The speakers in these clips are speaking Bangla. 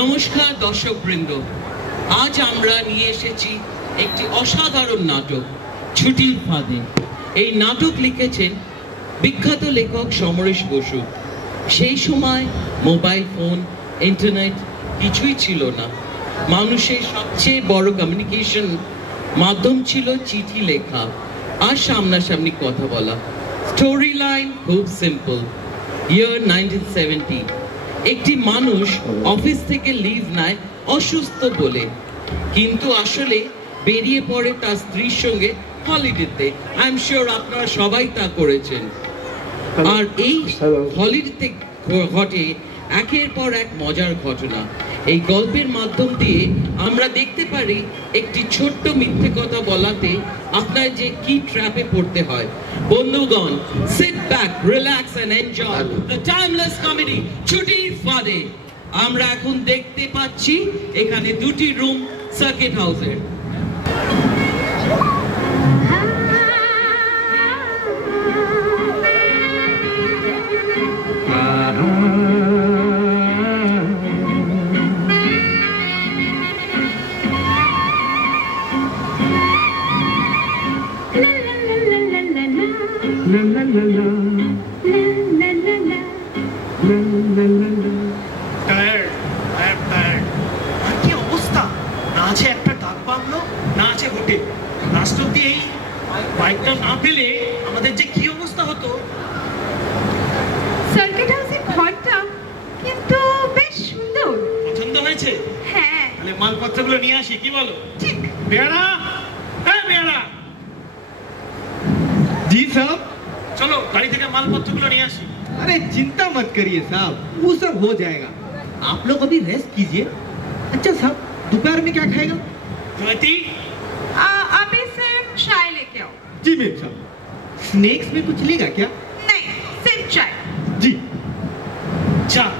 নমস্কার দর্শকবৃন্দ, আজ আমরা নিয়ে এসেছি একটি অসাধারণ নাটক ছুটির ফাঁদে। এই নাটক লিখেছেন বিখ্যাত লেখক সমরেশ বসু। সেই সময় মোবাইল ফোন, ইন্টারনেট কিছুই ছিল না। মানুষের সবচেয়ে বড় কমিউনিকেশন মাধ্যম ছিল চিঠি লেখা আর সামনাসামনি কথা বলা। স্টোরি লাইন খুব সিম্পল। ইয়ার 1970, একটি মানুষ অফিস থেকে লিভ নেয় অসুস্থ বলে, কিন্তু আসলে বেরিয়ে পড়ে তার স্ত্রীর সঙ্গে হলিডেতে। আই এম শিওর আপনারা সবাই তা করেছেন। আর এই হলিডেতে ঘটে একের পর এক মজার ঘটনা। এই গল্পের মাধ্যম দিয়ে আমরা দেখতে পারি একটি ছোট্ট মিথ্যে কথা বলাতে আপনার যে কি ট্র্যাপে পড়তে হয়। বন্ধুগণ, sit back, relax and enjoy the timeless comedy Chhutir Phande. আমরা এখন দেখতে পাচ্ছি এখানে দুটি রুম সার্কিট হাউসের। মালপত্রগুলো নিয়ে আসি, কি বলো? ঠিক। বেড়া, হ্যাঁ বেড়া। जी साहब, चलो गाड़ी থেকে মালপত্রগুলো নিয়ে আসি। अरे चिंता मत करिए साहब, वो सब हो जाएगा। आप लोग अभी रेस्ट कीजिए। अच्छा साहब, दोपहर में क्या खाएगा? ज्योति, अभी सिर्फ चाय लेके आओ। जी मेम साहब। स्नैक्स में कुछ लेगा क्या? नहीं, सिर्फ चाय। जी। যাক,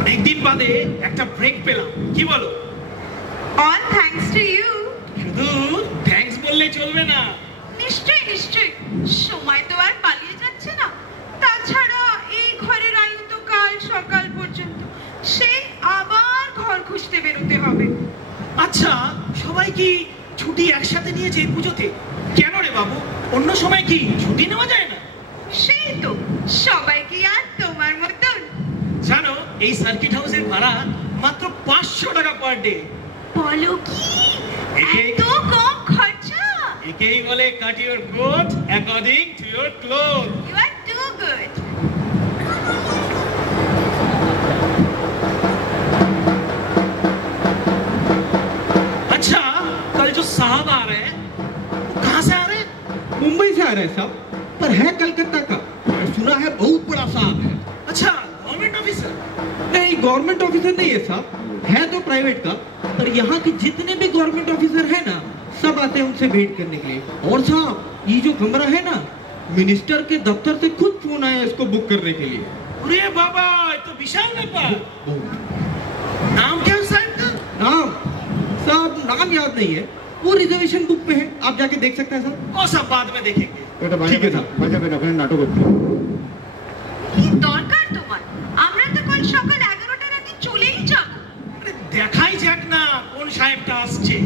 অনেক দিন বাদে একটা ব্রেক পেলাম, কি বলো? All thanks to you. শুধু থ্যাঙ্কস বললে চলবে না। নিশ্চয়ই নিশ্চয়ই, সময় তো আর পালিয়ে যাচ্ছে না। তাছাড়া এই ঘরের আয়ু তো কাল সকাল পর্যন্ত, সেই আবার ঘর খুঁজতে বেরোতে হবে। আচ্ছা, সবাই কি ছুটি একসাথে নিয়েছে এই পুজোতে? কেন রে বাবু, অন্য সময় কি ছুটি নেওয়া যায় না? সেই তো, সবাই কি আর তোমার মতন? জানো, এই সার্কিট হাউসের ভাড়া মাত্র 500 টাকা পার ডে। বলো কি, এত কম খরচা? একেই বলে cut your coat according to your cloth. You are too good. अच्छा, कल जो साहब आ रहे हैं, वो कहाँ से आ रहे हैं? मुंबई से आ रहे हैं साहब, पर है कलकत्ता का। सुना है बहुत बड़ा साहब है। अच्छा, गवर्नमेंट ऑफिसर? नहीं, गवर्नमेंट ऑफिसर नहीं है साहब, है तो प्राइवेट का। पर यहाँ के जितने भी गवर्नमेंट ऑफिसर है ना, सब आते हैं उनसे भेंट करने के लिए। और साहब, ये जो कमरा है ना, मिनिस्टर के दफ्तर से खुद फोन आया इसको बुक करने के लिए। अरे बाबा, ये तो विशाल व्यापार। नाम क्या है साहब का? नाम साहब, नाम याद नहीं है, वो रिजर्वेशन बुक में है, आप जाके देख सकते हैं साहब। वो सब बाद में देखेंगे। ठीक है साहब, मजा पे अपने नाटक करते हैं। কি দরকার তোমার? আমরা তো কাল সকাল 11টার আগে চলেই যাব। আরে দেখাই যাক না কোন সাহেবটা আসছে।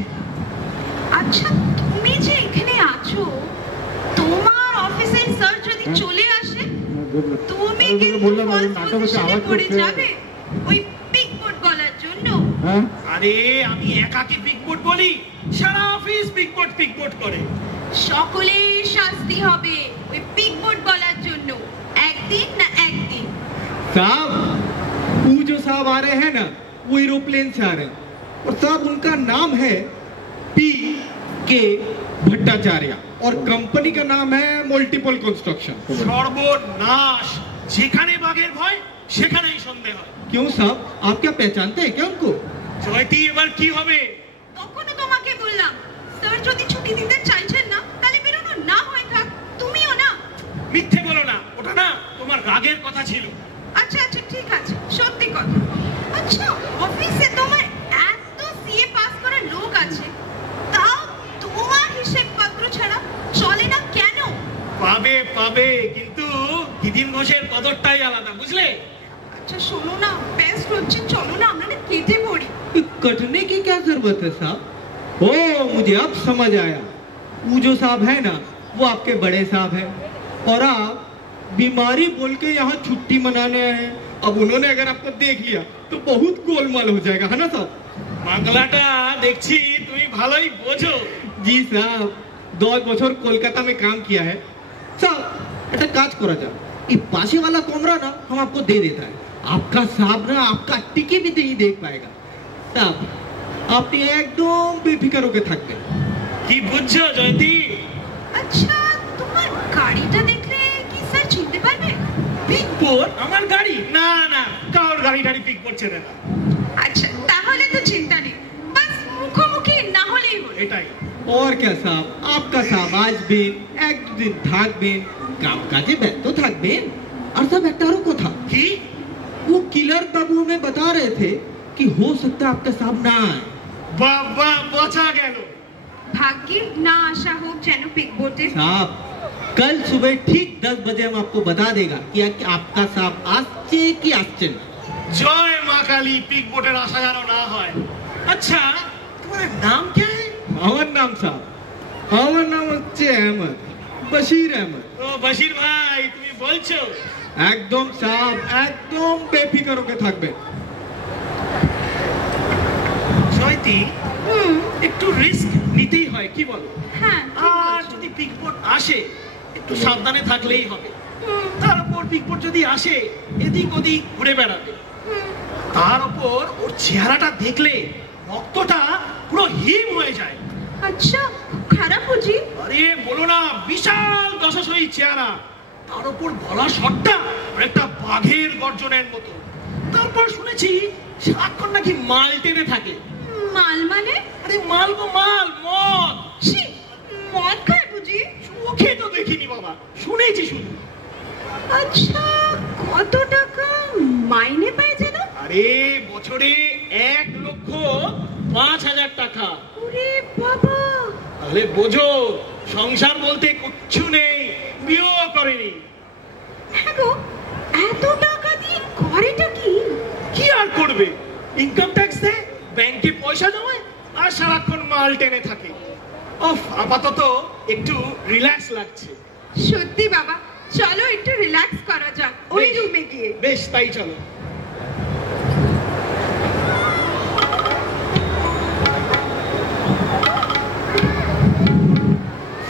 আচ্ছা, তুমি যে এখানে আছো, তোমার অফিসের স্যার যদি চলে আসে, তুমি কিন্তু নাটকে পড়ে যাবে ওই পিক বোর্ড গলার জন্য। আরে আমি একাকি পিক বোর্ড বলি, সারা অফিস পিক বোর্ড করে। সকলের শাস্তি হবে ওই পিক বোর্ড গলার জন্য, একদিন না একদিন। साहब, वो जो साहब आ रहे हैं ना, वो एरोप्लेन से आ रहे हैं। और साहब, उनका नाम है P.K. भट्टाचार्य और कंपनी का नाम है मल्टीपल कंस्ट्रक्शन। সর্বনাশ, যেখানে বাঘের ভয় সেখানেই সন্দেহ হয়। क्यों साहब, आप क्या पहचानते हैं क्या उनको? জয়তি, এবার কি হবে? তখনও তোমাকে বললাম, স্যার যদি ছুটি দিতে চাইছেন না, তাহলে বেরোনো না হয়ে থাক। তুমিও না। মিথ্যে বলো না, ওটা না তোমার রাগের কথা ছিল। আচ্ছা আচ্ছা, ঠিক আছে, সত্যি কথা। আচ্ছা, অফিসে তোমার এত সিএ পাস করা লোক আছে, তাও তোমার হিসেব পত্র ছাড়া চলে না কেন? পাবে পাবে, কিন্তু দিদিন ঘোষের কদরটাই আলাদা, বুঝলে? আচ্ছা শোনো না, বেস্ট হচ্ছে চলো না আমরা কেটে कटने की क्या जरूरत है साहब? ओ मुझे अब समझ आया, वो जो साहब है ना वो आपके बड़े साहब हैं और आप बीमारी बोल के यहाँ छुट्टी मनाने आए हैं। अब उन्होंने अगर आपको देख लिया तो बहुत गोलमाल हो जाएगा, है ना साहब? বাংলাটা দেখছি তুমি ভালোই বোঝো। जी साहब 10 বছর कोलकाता में काम किया है साहब। ऐसा काज करा जा, ये पासे वाला कमरा ना हम आपको दे देता है, आपका साहब ना आपका टिके भी नहीं देख पाएगा साहब। आप एकदम बेफिक्र होके থাকবেন। কি বুঝছো জয়ন্তী? আচ্ছা তোমার গাড়িটা দেখলে কি স্যার চিনতে পারবে? পিকপোর আমার গাড়ি? না না, কার গাড়ি টাড়ি পিকপোর ছেড়ে না। আচ্ছা তাহলে তো চিন্তা নেই, বাস মুখোমুখি না হলেই হলো। এটাই। और क्या साहब, आपका साहब आज भी एक दिन থাকবেন, काम काजे ব্যস্ত থাকবেন। और सब एक तारों को था কি? वो किलर बाबू हमें बता रहे थे कि हो सकता है आपका साहब ना आए। বাবা বাঁচা গেল। ভাগ্যে না আসা হোক যেন পিকবোটে। साहब कल सुबह ठीक 10 बजे हम आपको बता देगा कि आपका साहब আসছে কি আসছে না। জয় মা কালী, পিকবোটের আশা যেন না হয়। আচ্ছা তোমার নাম কি? আমার নাম সাহেব, আমার নাম হচ্ছে আহমদ, বশির আহমদ। ও বশির ভাই তুমি বলছো? একদম সাহেব, একদম বেফিকর হয়ে থাকবেন। জয়তী একটু রিস্ক নিতেই হয়, কি বলো? হ্যাঁ আর যদি পিকপোট আসে একটু সাবধানে থাকলেই হবে। তারপর পিকপোট যদি আসে এদিক ওদিক ঘুরে বেড়াবে, তার উপর ওর চেহারাটা দেখলে রক্তটা পুরো হিম হয়ে যায়। আচ্ছা খারাপ বুঝি? আরে বলো না, বিশাল দশাশয়ী চেহারা, তার উপর গলা শটটা একটা বাঘের গর্জনের মতো। তারপর শুনেছি সারাক্ষণ নাকি মাল টেনে থাকে। মাল মানে? আরে মাল গো মাল, মদ। ছি, মদ খায় বুঝি? চোখে তো দেখিনি বাবা, শুনেছি শুধু। আচ্ছা কত টাকা মাইনে পায় যেন? আরে বছরে 1,05,000 টাকা। ওরে বাবা, তাহলে বোঝো সংসার বলতে কিচ্ছু নেই, বিয়েও করেনি। হ্যাঁ গো, এত টাকা দিয়ে করেটা কি? কি আর করবে, ইনকাম ট্যাক্স দেয়, ব্যাংকে পয়সা জমায় আর সারাক্ষণ মাল টেনে থাকে। ওফ, আপাতত একটু রিল্যাক্স লাগছে। সত্যি বাবা, চলো একটু রিল্যাক্স করা যাক ওই রুমে গিয়ে। বেশ, তাই চলো।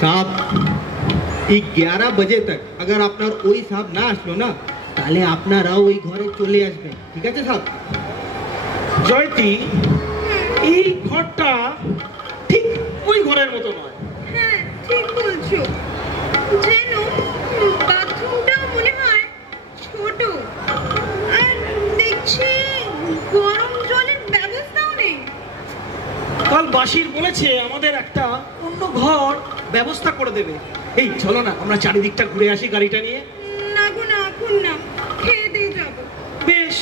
साहब 11 बजे तक अगर আপনার ওই সাহেব না আসলো না তাহলে আপনারা ওই ঘরে চলে আসবেন, ঠিক আছে সাহেব? জয়তী, এই ঘরটা ঠিক ওই ঘরের মতো নয়। হ্যাঁ ঠিক বলছো, যেন বাথরুমটা মনে হয় ছোট, আর দেখছি গরম জলের ব্যবস্থাও নেই। কাল বাসির বলেছে আমাদের একটা অন্য ঘর ব্যবস্থা করে দেবে। এই চলো না, আমরা চারিদিকটা ঘুরে আসি গাড়িটা নিয়ে। না গো না, এখন না, খেয়ে দিয়ে যাবো। বেশ।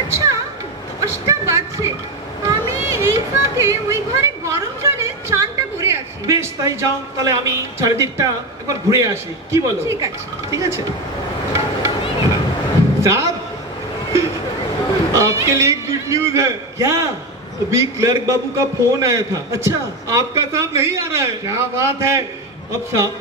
আচ্ছা 10টা বাজছে, আমি এই ফাঁকে ওই ঘরে গরম জলে চানটা করে আসি। বেশ, তাই যাও, তাহলে আমি চারিদিকটা একবার ঘুরে আসি, কি বলো? ঠিক আছে। ঠিক আছে। साहब आपके लिए एक गुड न्यूज है। क्या? अभी क्लर्क बाबू का फोन आया था। अच्छा, आपका साहब नहीं आ रहा है। क्या बात है। अब साहब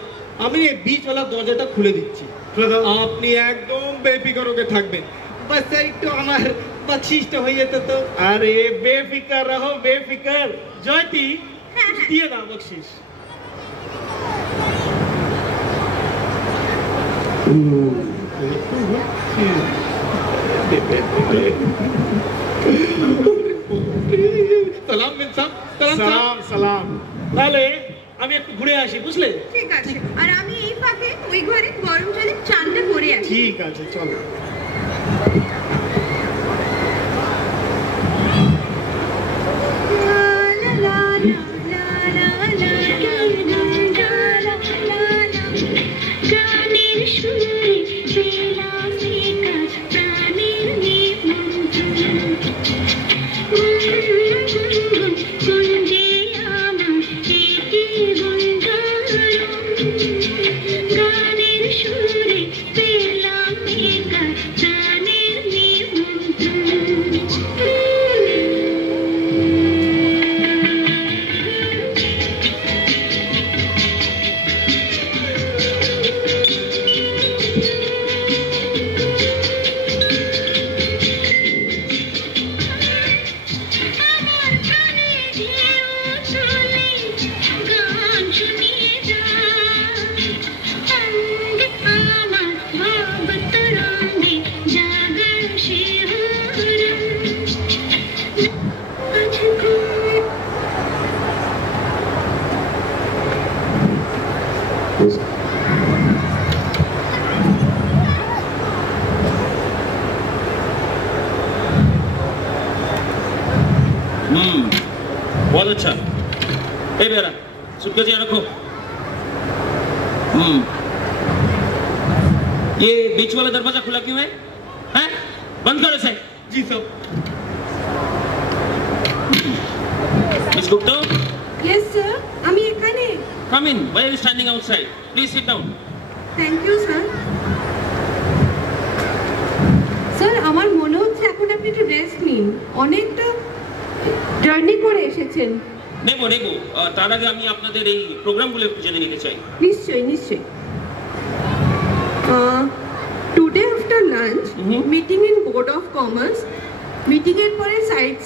আমি এই বিচ वाला দরজাটা খুলে দিচ্ছি, খুলে দাও। আপনি একদম বেফিকর হয়ে থাকবেন। বাস একটু আমার বকশিশটা হয়ে যেত তো। আরে বেফিকর রহো, বেফিকর। জয়তী, হ্যাঁ, হ্যাঁ। দিয়ে দাও বকশিশ। সালাম মিন সাহেব, সালাম সালাম। তাহলে আমি একটু ঘুরে আসি, বুঝলে? ঠিক আছে, আর আমি এই ফাঁকে ওই ঘরে গরম জলে চানটা করে আসি। ঠিক আছে, চলো। গানের সুরে পেলাম একা প্রাণের बहुत अच्छा। ए बेरा सूटकेस यहाँ रखो। ये बीच वाला दरवाजा खुला क्यों है? हैं? बंद करो इसे। जी sir. Miss Gupta? Yes sir, আমি এখানে। Come in. Why are you standing outside? Please sit down. Thank you sir. Sir আমার মনে হচ্ছে এখন আপনি একটু রেস্ট নিন, অনেকটা জার্নি করে এসেছেন। নেবো নেবো, তার আগে আমি আপনাদের এই প্রোগ্রামগুলো একটু জেনে নিতে চাই। নিশ্চয়ই নিশ্চয়ই। Today after lunch meeting in board of commerce, meeting এর পরে সাইট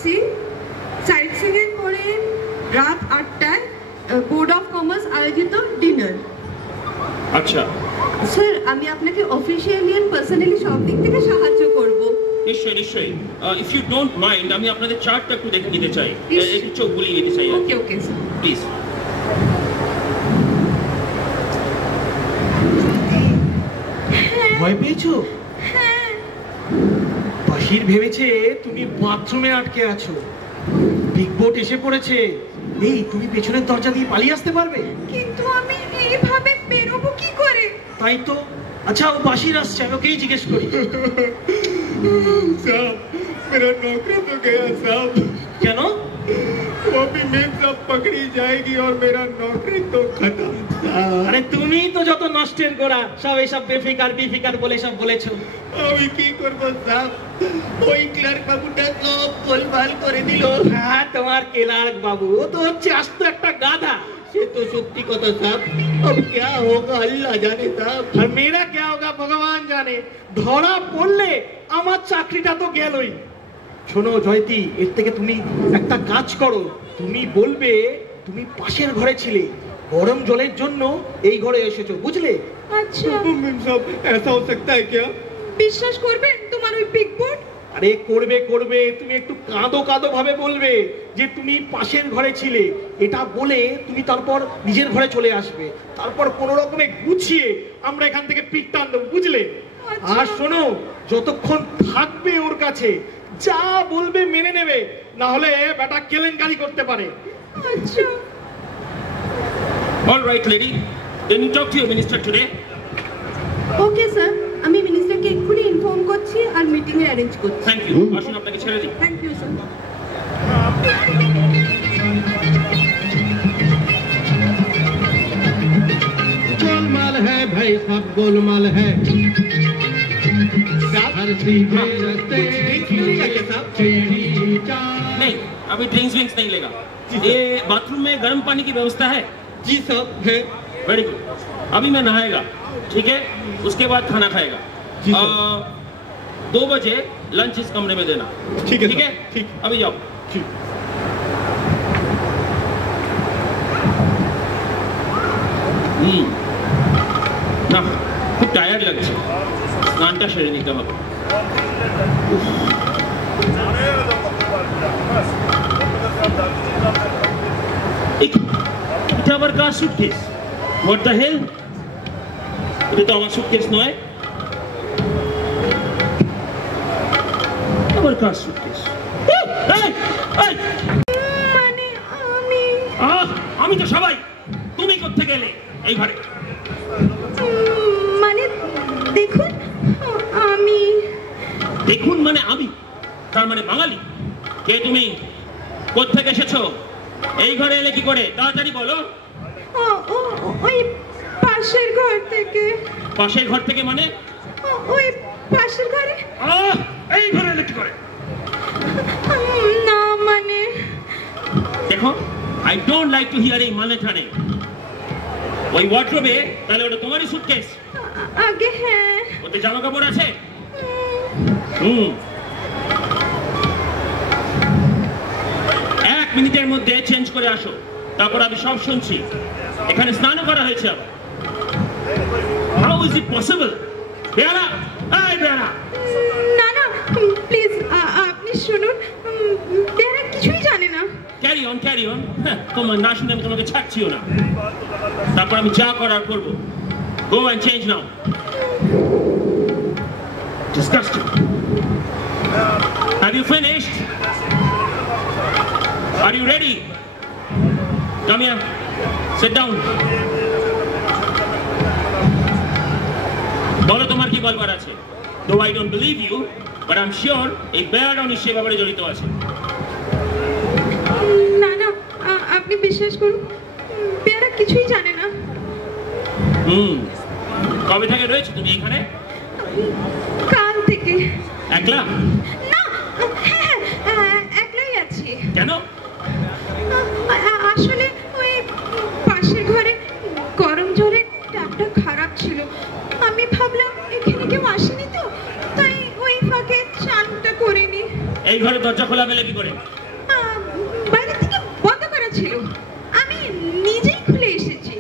সিং এর পরে রাত 8টায় বোর্ড অফ কমার্স আয়োজিত ডিনার। আচ্ছা স্যার আমি আপনাকে অফিশিয়ালি এন্ড পার্সোনালি সব দিক থেকে সাহায্য করব। নিশ্চয়ই নিশ্চয়ই। ইফ ইউ ডোন্ট মাইন্ড আমি আপনাদের চার্টটা একটু দেখে নিতে চাই, একটু চোখ বুলিয়ে নিতে চাই। ওকে ওকে স্যার প্লিজ। ভয় পেয়েছো? হ্যাঁ। বাহির ভেবেছে তুমি বাথরুমে আটকে আছো, বিগ বোট এসে পড়েছে। এই তুমি পেছনের দরজা দিয়ে পালিয়ে আসতে পারবে? কিন্তু আমি এইভাবে বেরোবো কি করে? তাই তো। আচ্ছা ও বাহির আসছে, আমি ওকেই জিজ্ঞেস করি। साहब मेरा नौकरी तो गया साहब। কেন? वो भी मेम साहब पकड़ी जाएगी और मेरा नौकरी तो खत्म। আরে তুমি তো যত নষ্টের গোড়া, সব এইসব বেফিকার বিফিকার বলে সব বলেছো। আমি কি করব সাহেব, ওই ক্লার্ক বাবুটা সব গোলমাল করে দিল। হ্যাঁ তোমার ক্লার্ক বাবু, ও তো হচ্ছে আস্ত একটা গাধা। সে তো সত্যি কথা সাহেব, अब क्या होगा अल्लाह जाने साहब। আর মেয়েরা কে হোগা ভগবান জানে। ধরা পড়লে আমার চাকরিটা তো গেলই। শোনো জয়তি, এর থেকে তুমি একটা কাজ করো, তুমি বলবে তুমি পাশের ঘরে ছিলে, গরম জলের জন্য এই ঘরে এসেছো, বুঝলে? আচ্ছা मेम साहब ऐसा हो सकता है क्या? বিশ্বাস করবেন তোমার ওই বিগ বোর্ড? আরে করবে করবে, তুমি একটু কাঁদো কাঁদো ভাবে বলবে যে তুমি পাশের ঘরে ছিলে, এটা বলে তুমি তারপর নিজের ঘরে চলে আসবে, তারপর কোনো রকমে গুছিয়ে আমরা এখান থেকে পিক টান দেবো, বুঝলে? আচ্ছা। আর শোনো, যতক্ষণ থাকবে ওর কাছে যা বলবে মেনে নেবে, না হলে বেটা কেলেঙ্কারি করতে পারে। আচ্ছা All right lady, can you talk to your minister today? Okay sir, আমি মিনিস্টারকে এক্ষুনি ইনফর্ম করছি আর মিটিং এ অ্যারেঞ্জ করছি। Thank you. আসুন আপনাকে ছেড়ে দিই। Thank you sir. गोलमाल है भाई सब गोलमाल है। हर सीधे रास्ते नहीं, अभी ड्रिंक्स विंक्स नहीं लेगा। ये बाथरूम में गर्म पानी की व्यवस्था है? जी साहब है। Very good. अभी मैं नहाएगा, ठीक है? उसके बाद खाना खाएगा। जी 2 बजे लंच इस कमरे में देना। ठीक है ठीक है? ठीक। अभी जाओ। ठीक। না খুব টায়ার্ড লাগছে, স্নানটা সেরে নিতে হবে। এটা আবার কার সুটকেস? What the hell? এটা তো আমার সুটকেস নয়। আবার কার সুটকেস? মানে আমি তো সবাই, তুমি কোথা গেলে এই ঘরে? মানে দেখুন আমি। দেখুন মানে আমি, তার মানে বাঙালি? কে তুমি? কোত্থেকে এসেছো? এই ঘরে এলে কি করে? তাড়াতাড়ি বলো। ওই পাশের ঘর থেকে। পাশের ঘর থেকে মানে? ওই পাশের ঘরে। এই ঘরে এলে কি করে? না মানে দেখো, I don't like to here এই মানে ঠানে। ওই ওয়ার্ডরোবে তাহলে ওটা তোমারই সুটকেস? আগে হ্যাঁ। ওতে জামা কাপড় আছে? এক মিনিটের মধ্যে চেঞ্জ করে আসো, তারপর আমি সব শুনছি। এখানে স্নানও করা হয়েছে আবার। How is it possible? বেয়ারা, এই বেয়ারা। না না প্লিজ আপনি শুনুন, বেয়ারা কিছুই জানে না। Carry on carry on. তোমার না শুনে আমি তোমাকে ছাড়ছিও না। তারপর আমি যা করার করবো। Go and change now. Disgusting. Have you finished? Are you ready? Come here. Sit down. বলো তোমার কি বলবার আছে? Though I don't believe you, but I'm sure এই বেয়ারা নিশ্চয়ই ব্যাপারে জড়িত আছে। না না, আপনি বিশ্বাস করুন, বেয়ারা কিছুই জানে না। কবে থেকে রয়েছে তুমি এখানে? কাল থেকে। একলা? না, হ্যাঁ, একলাই আছি। কেন? আসলে ওই পাশের ঘরে গরম জলের ট্যাপটা খারাপ ছিল, আমি ভাবলাম এখানে কেউ আসেনি তো, তাই ওই ফাঁকে চানটা করে নি। এই ঘরে দরজা খোলা পেলে কি করে? বাইরে থেকে বন্ধ করা ছিল, আমি নিজেই খুলে এসেছি।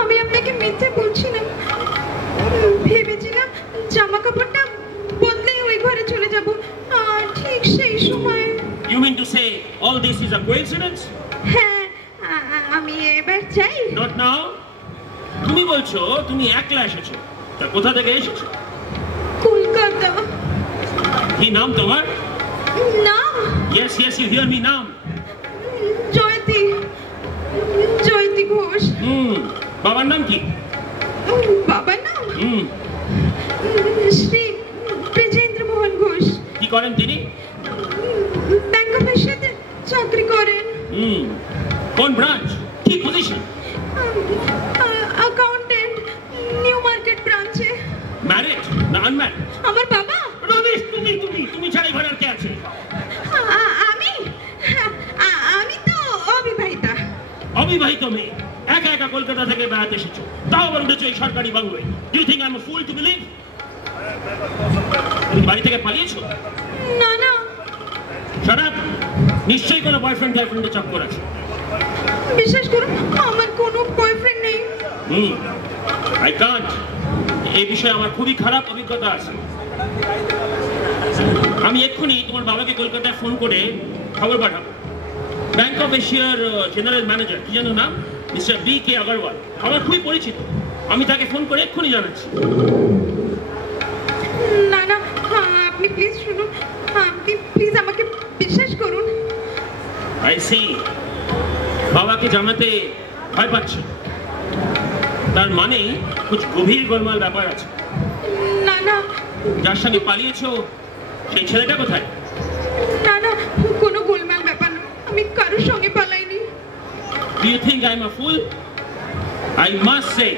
আমি আপনাকে মিথ্যে বলছি না, ভেবেছিলাম জামা কাপড়টা বদলে ওই ঘরে চলে যাব, ঠিক সেই সময়। You mean to say all this is a coincidence? হ্যাঁ, আমি এবার চাই। Not now. তুমি বলছো তুমি একলা এসেছো, তা কোথা থেকে এসেছো? কলকাতা। কি নাম তোমার? নাম? Yes, yes, you hear me, নাম? জয়তী, জয়তী ঘোষ। বাবার নাম কি? বাবার নাম শ্রী ব্রিজেন্দ্র মোহন ঘোষ। কি করেন তিনি? ব্যাংক অফ এশিয়াতে চাকরি করেন। কোন ব্রাঞ্চ? কি পজিশন? অ্যাকাউন্টেন্ট, নিউ মার্কেট ব্রাঞ্চে। ম্যারিড না আনম্যারিড? আমার বাবা। রমেশ, তুমি ছাড়া ঘরে আর কে আছে? আমি তো অবিবাহিতা। অবিবাহিত মেয়ে একা একা কলকাতা থেকে বেড়াতে এসেছো, তাও আবার উঠেছো এই সরকারি বাংলোয়। Do you think I am a fool to believe? তুমি বাড়ি থেকে পালিয়েছো? না না। Shut up! নিশ্চয়ই কোনো বয়ফ্রেন্ড গার্লফ্রেন্ডের চক্কর আছে। বিশ্বাস করুন, আমার কোনো বয়ফ্রেন্ড নেই। I can't. এই বিষয়ে আমার খুবই খারাপ অভিজ্ঞতা আছে। আমি এক্ষুনি তোমার বাবাকে কলকাতায় ফোন করে খবর পাঠাবো। ব্যাংক অফ এশিয়ার জেনারেল ম্যানেজার, কি যেন নাম, মিস্টার B.K. আগরওয়াল, আমার খুবই পরিচিত। আমি তাকে ফোন করে এক্ষুনি জানাচ্ছি। না না, আপনি প্লিজ শুনুন, আপনি প্লিজ আমাকে বিশ্বাস করুন। আই সি, বাবাকে জানাতে ভয় পাচ্ছে, তার মানে কুছ গভীর গোলমাল ব্যাপার আছে। না না। যার সঙ্গে পালিয়েছো সেই ছেলেটা কোথায়? না না, কোনো গোলমাল ব্যাপার না, আমি কারোর সঙ্গে পালাইনি। Do you think I'm a fool? I must say,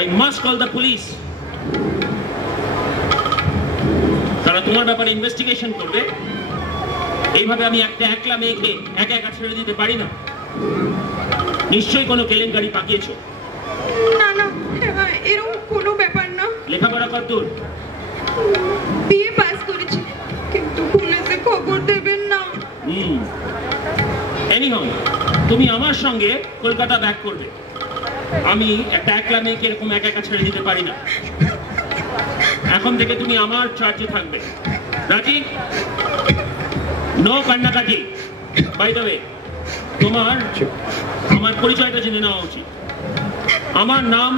I must call the police. তারা তোমার ব্যাপারে ইনভেস্টিগেশন করবে। এইভাবে আমি একটা একলা মেয়েকে একা একা ছেড়ে দিতে পারি না। নিশ্চয়ই কোনো কেলেঙ্কারি পাকিয়েছো। না না, এরকম কোনো ব্যাপার না। লেখাপড়া কতদূর? বিএ পাস করেছি, কিন্তু পুলিশে খবর দেবেন না। এনিহাউ, তুমি আমার সঙ্গে কলকাতা ব্যাক করবে। আমি একটা একলা মেয়েকে এরকম একা একা ছেড়ে দিতে পারি না। এখন থেকে তুমি আমার চার্জে থাকবে। রাজি? নো কান্নাকাটি। বাই দ্য ওয়ে, আমার পরিচয়টা জেনে নেওয়া উচিত। আমার নাম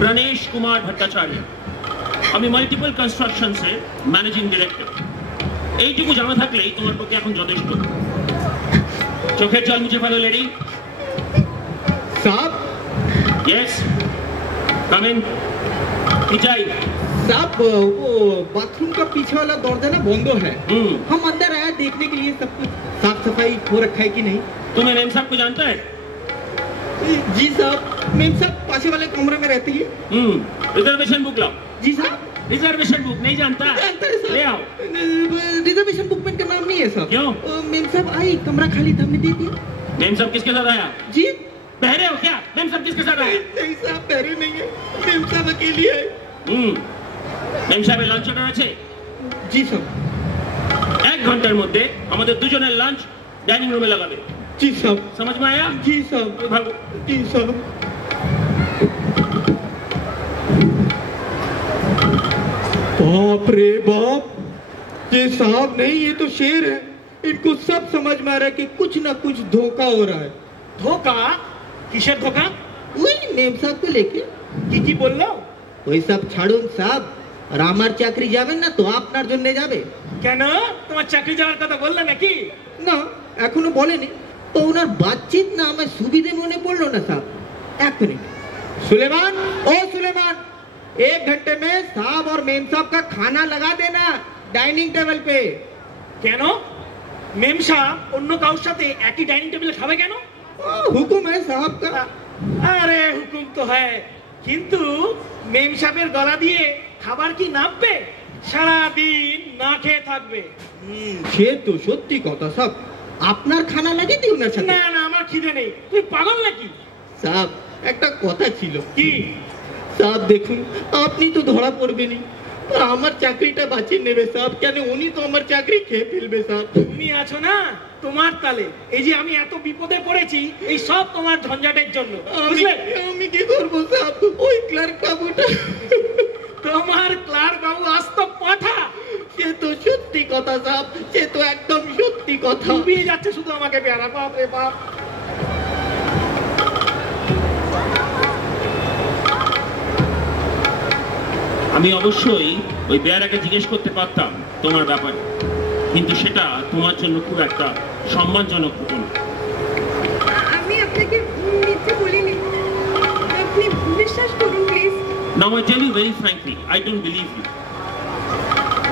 প্রাণেশ কুমার ভট্টাচার্য। আমি মাল্টিপল কনস্ট্রাকশনসের ম্যানেজিং ডিরেক্টর। এইটুকু জানা থাকলেই তোমার পক্ষে এখন যথেষ্ট। চোখের জল মুছে ফেলো, লেডি। साहब। यस, कम इन। কি চাই? साहब, वो बाथरूम का पीछे वाला दरवाजा ना बंद है। हम अंदर आए देखने के लिए, सब कुछ साफ सफाई हो रखा है कि नहीं। तुम्हें मेम साहब को जानता है? जी साहब, मेम साहब पास वाले कमरे में रहती है। रिजर्वेशन बुक लाओ। जी साहब। रिजर्वेशन बुक नहीं जानता? जानता है साहब। ले आओ। रिजर्वेशन बुक में का नाम नहीं है साहब। क्यों? मेम साहब आई, कमरा खाली था, हमें दे दिया। मेम साहब किसके साथ आया? जी। बहरे हो क्या? मेम साहब किसके साथ आया? नहीं साहब, बहरे नहीं है, मेम साहब अकेली है। মেম সাহেবের লাঞ্চ অর্ডার আছে? জি স্যার। 1 ঘন্টার মধ্যে আমাদের দুজনের লাঞ্চ ডাইনিং রুমে লাগাবে। জি স্যার। समझ में आया? जी साहब। भागो। जी साहब। बाप रे बाप, ये साहब नहीं, ये तो शेर है। इनको सब समझ में आ रहा है कि कुछ ना कुछ धोखा हो रहा है। ধোকা? কিসের ধোকা? वही मेम साहब को लेके। কি বললো? वही सब छाड़ून साहब, আর আমার চাকরি যাবেন না তো আপনার জন্য যাবে। কেন, তোমার চাকরি যাওয়ার কথা বললে নাকি? না, এখনো বলেনি। তো ওনার बातचीत না আমার সুবিধে মনে পড়লো না সাहब। एक मिनट, सुलेमान, ओ सुलेमान, 1 घंटे में साहब और मेम साहब का खाना लगा देना डाइनिंग टेबल पे। কেন, মেম সাহেব অন্য কারোর সাথে একই ডাইনিং টেবিলে খাবে কেন? हुकुम है साहब का। আরে হুকুম তো হ্যাঁ, কিন্তু মেম সাহেবের গলা দিয়ে খাবার কি নামবে? সারাদিন না খেয়ে থাকবে। সে তো সত্যি কথা সাহেব। আপনার খানা লাগে দি ওনার সাথে? না না, আমার খিদে নেই। তুই পাগল নাকি? সাহেব একটা কথা ছিল। কি? সাহেব দেখুন, আপনি তো ধরা পড়বেনই, আমার চাকরিটা বাঁচিয়ে নেবে সাহেব। কেন, উনি তো আমার চাকরি খেয়ে ফেলবে সাহেব। তুমি আছো না তোমার তালে, এই যে আমি এত বিপদে পড়েছি, এই সব তোমার ঝঞ্ঝাটের জন্য, বুঝলে? আমি কি করবো সাহেব? ওই ক্লার্ক বাবুটা। তোমার ক্লার্ক বাবু আস্ত পাঠা। সে তো সত্যি কথা সাহেব, সে তো একদম সত্যি কথা। ডুবিয়ে যাচ্ছে শুধু আমাকে পেয়ারা। বাপ রে বাপ। আমি অবশ্যই ওই বেয়ারাকে জিজ্ঞেস করতে পারতাম তোমার ব্যাপারে, কিন্তু সেটা তোমার জন্য খুব একটা সম্মানজনক হতো না। আমি আপনাকে মিথ্যে বলিনি, আপনি বিশ্বাস করুন please. Now I tell you very frankly, I don't believe you.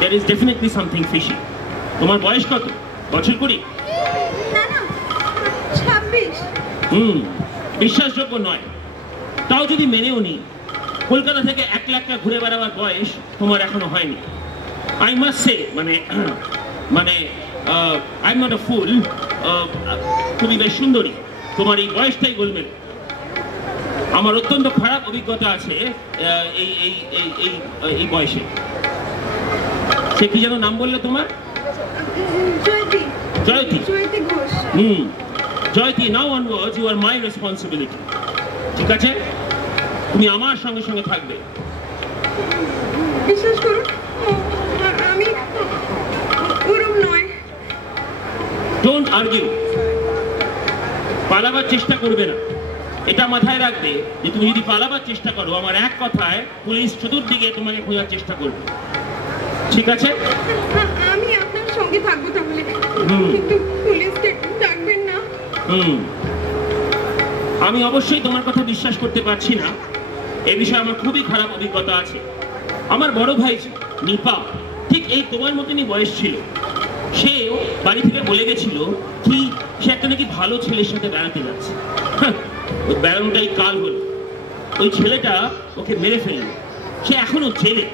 There is definitely something fishy. তোমার বয়স কত? বছর 20? না না, 26। বিশ্বাসযোগ্য নয়। তাও যদি মেনেও নি, কলকাতা থেকে 1 লাখ টাকা ঘুরে বেড়াবার বয়স তোমার এখনো হয়নি। আই মাস্ট সে, মানে আই এম নট আ ফুল, তুমি বেশ সুন্দরী, তোমার এই বয়সটাই গোলমেল। আমার অত্যন্ত খারাপ অভিজ্ঞতা আছে এই বয়সে। সে কি যেন নাম বললে তোমার? Jayati. Jayati. Jayati Ghosh. Jayati, now onwards you are my responsibility. ঠিক আছে, তুমি আমার সঙ্গে সঙ্গে থাকবে। বিশ্বাস করুন, আমি ওরম নয়। ডোন্ট আর্গিউ, পালাবার চেষ্টা করবে না। এটা মাথায় রাখবে যে তুমি যদি পালাবার চেষ্টা করো, আমার এক কথায় পুলিশ চতুর্দিকে তোমাকে খোঁজার চেষ্টা করবে। ঠিক আছে? আমি আপনার সঙ্গে থাকবো তাহলে, কিন্তু পুলিশকে ডাকবেন না। আমি অবশ্যই তোমার কথা বিশ্বাস করতে পারছি না। এ বিষয়ে আমার খুবই খারাপ অভিজ্ঞতা আছে। আমার বড় ভাই নিপা ঠিক এই তোমার মতনই বয়স ছিল। সেও বাড়ি থেকে বলে গেছিল কি সে একটা নাকি ভালো ছেলের সাথে বেড়াতে যাচ্ছে। ওই বেড়ানোটাই কাল হলো। ওই ছেলেটা ওকে মেরে ফেলল। সে এখনো জেলে।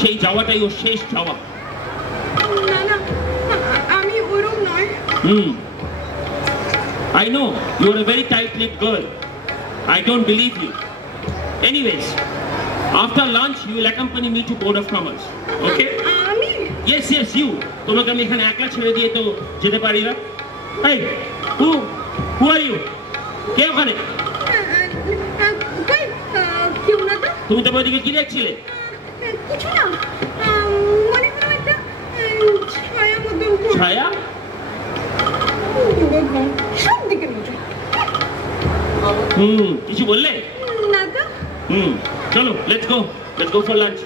সেই যাওয়াটাই ওর শেষ যাওয়া। না না, আমি ওরম নয়। I know you are a very tight-lipped girl. I don't believe you. Anyways, after lunch you will accompany me to Board of Commerce. Okay? আমি? Yes, you. তোমাকে আমি এখানে একলা ছেড়ে দিয়ে তো যেতে পারি না। Hey, who are you? কে ওখানে? কেউ না তো। তুমি তো ওইদিকে কি দেখছিলে? কিছু না, মনে হলো একটা ছায়া মতো। ছায়া? সব দিকে নজর। কিছু বললে? না তো। চলো, let's go for lunch.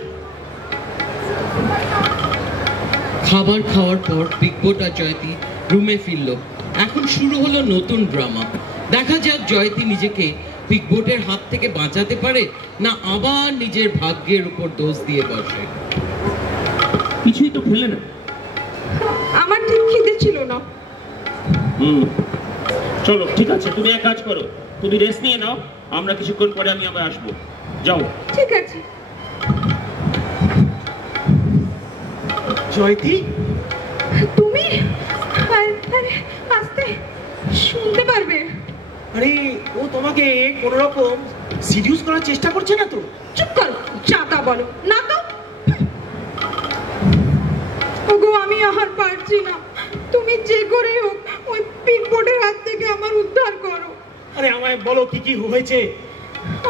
খাবার খাওয়ার পর বিগবোট আর জয়তী রুমে ফিরল। এখন শুরু হলো নতুন ড্রামা। দেখা যাক জয়তী নিজেকে বিগবোটের হাত থেকে বাঁচাতে পারে না আবার নিজের ভাগ্যের উপর দোষ দিয়ে বসে। কিছুই তো খেলে না। আমার ঠিক খিদে ছিল না। চলো, ঠিক আছে, তুমি এক কাজ করো, তুমি রেস্ট নিয়ে নাও, আমরা কিছুক্ষণ পরে আমি আবার আসবো। যাও। ঠিক আছে। জয়তী, তুমি আস্তে শুনতে পারবে। আরে ও তোমাকে কোন রকম সিডিউস করার চেষ্টা করছে না তো? চুপ কর, চাতা বলো না তো। ওগো, আমি আর পারছি না, তুমি যে করে হোক ওই পিকপটের হাত থেকে আমার উদ্ধার করো। আরে আমায় বলো কি কি হয়েছে।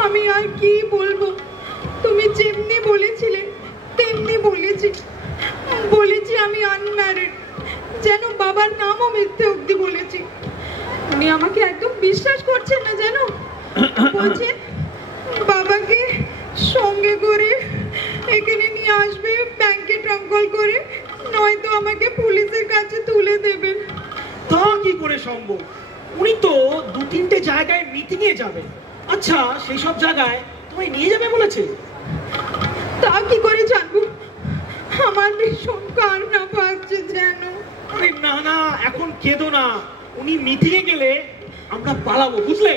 আমি আর কি বলবো, তুমি যেমনি বলেছিলে তেমনি বলেছি। আমি আনম্যারিড, যেন বাবার নামও মিথ্যে অব্দি বলেছি। উনি আমাকে একদম বিশ্বাস করছেন না, যেন বলছেন বাবাকে সঙ্গে করে সম্ভব? উনি তো 2-3টে জায়গায় মিটিং এ যাবেন। আচ্ছা, সেই সব জায়গায় তোমায় নিয়ে যাবে বলেছে? তা কি করে জানবো? আমার ভীষণ কান্না পাচ্ছে যেন। আরে না না, এখন কেঁদো না। উনি মিটিং এ গেলে আমরা পালাবো, বুঝলে?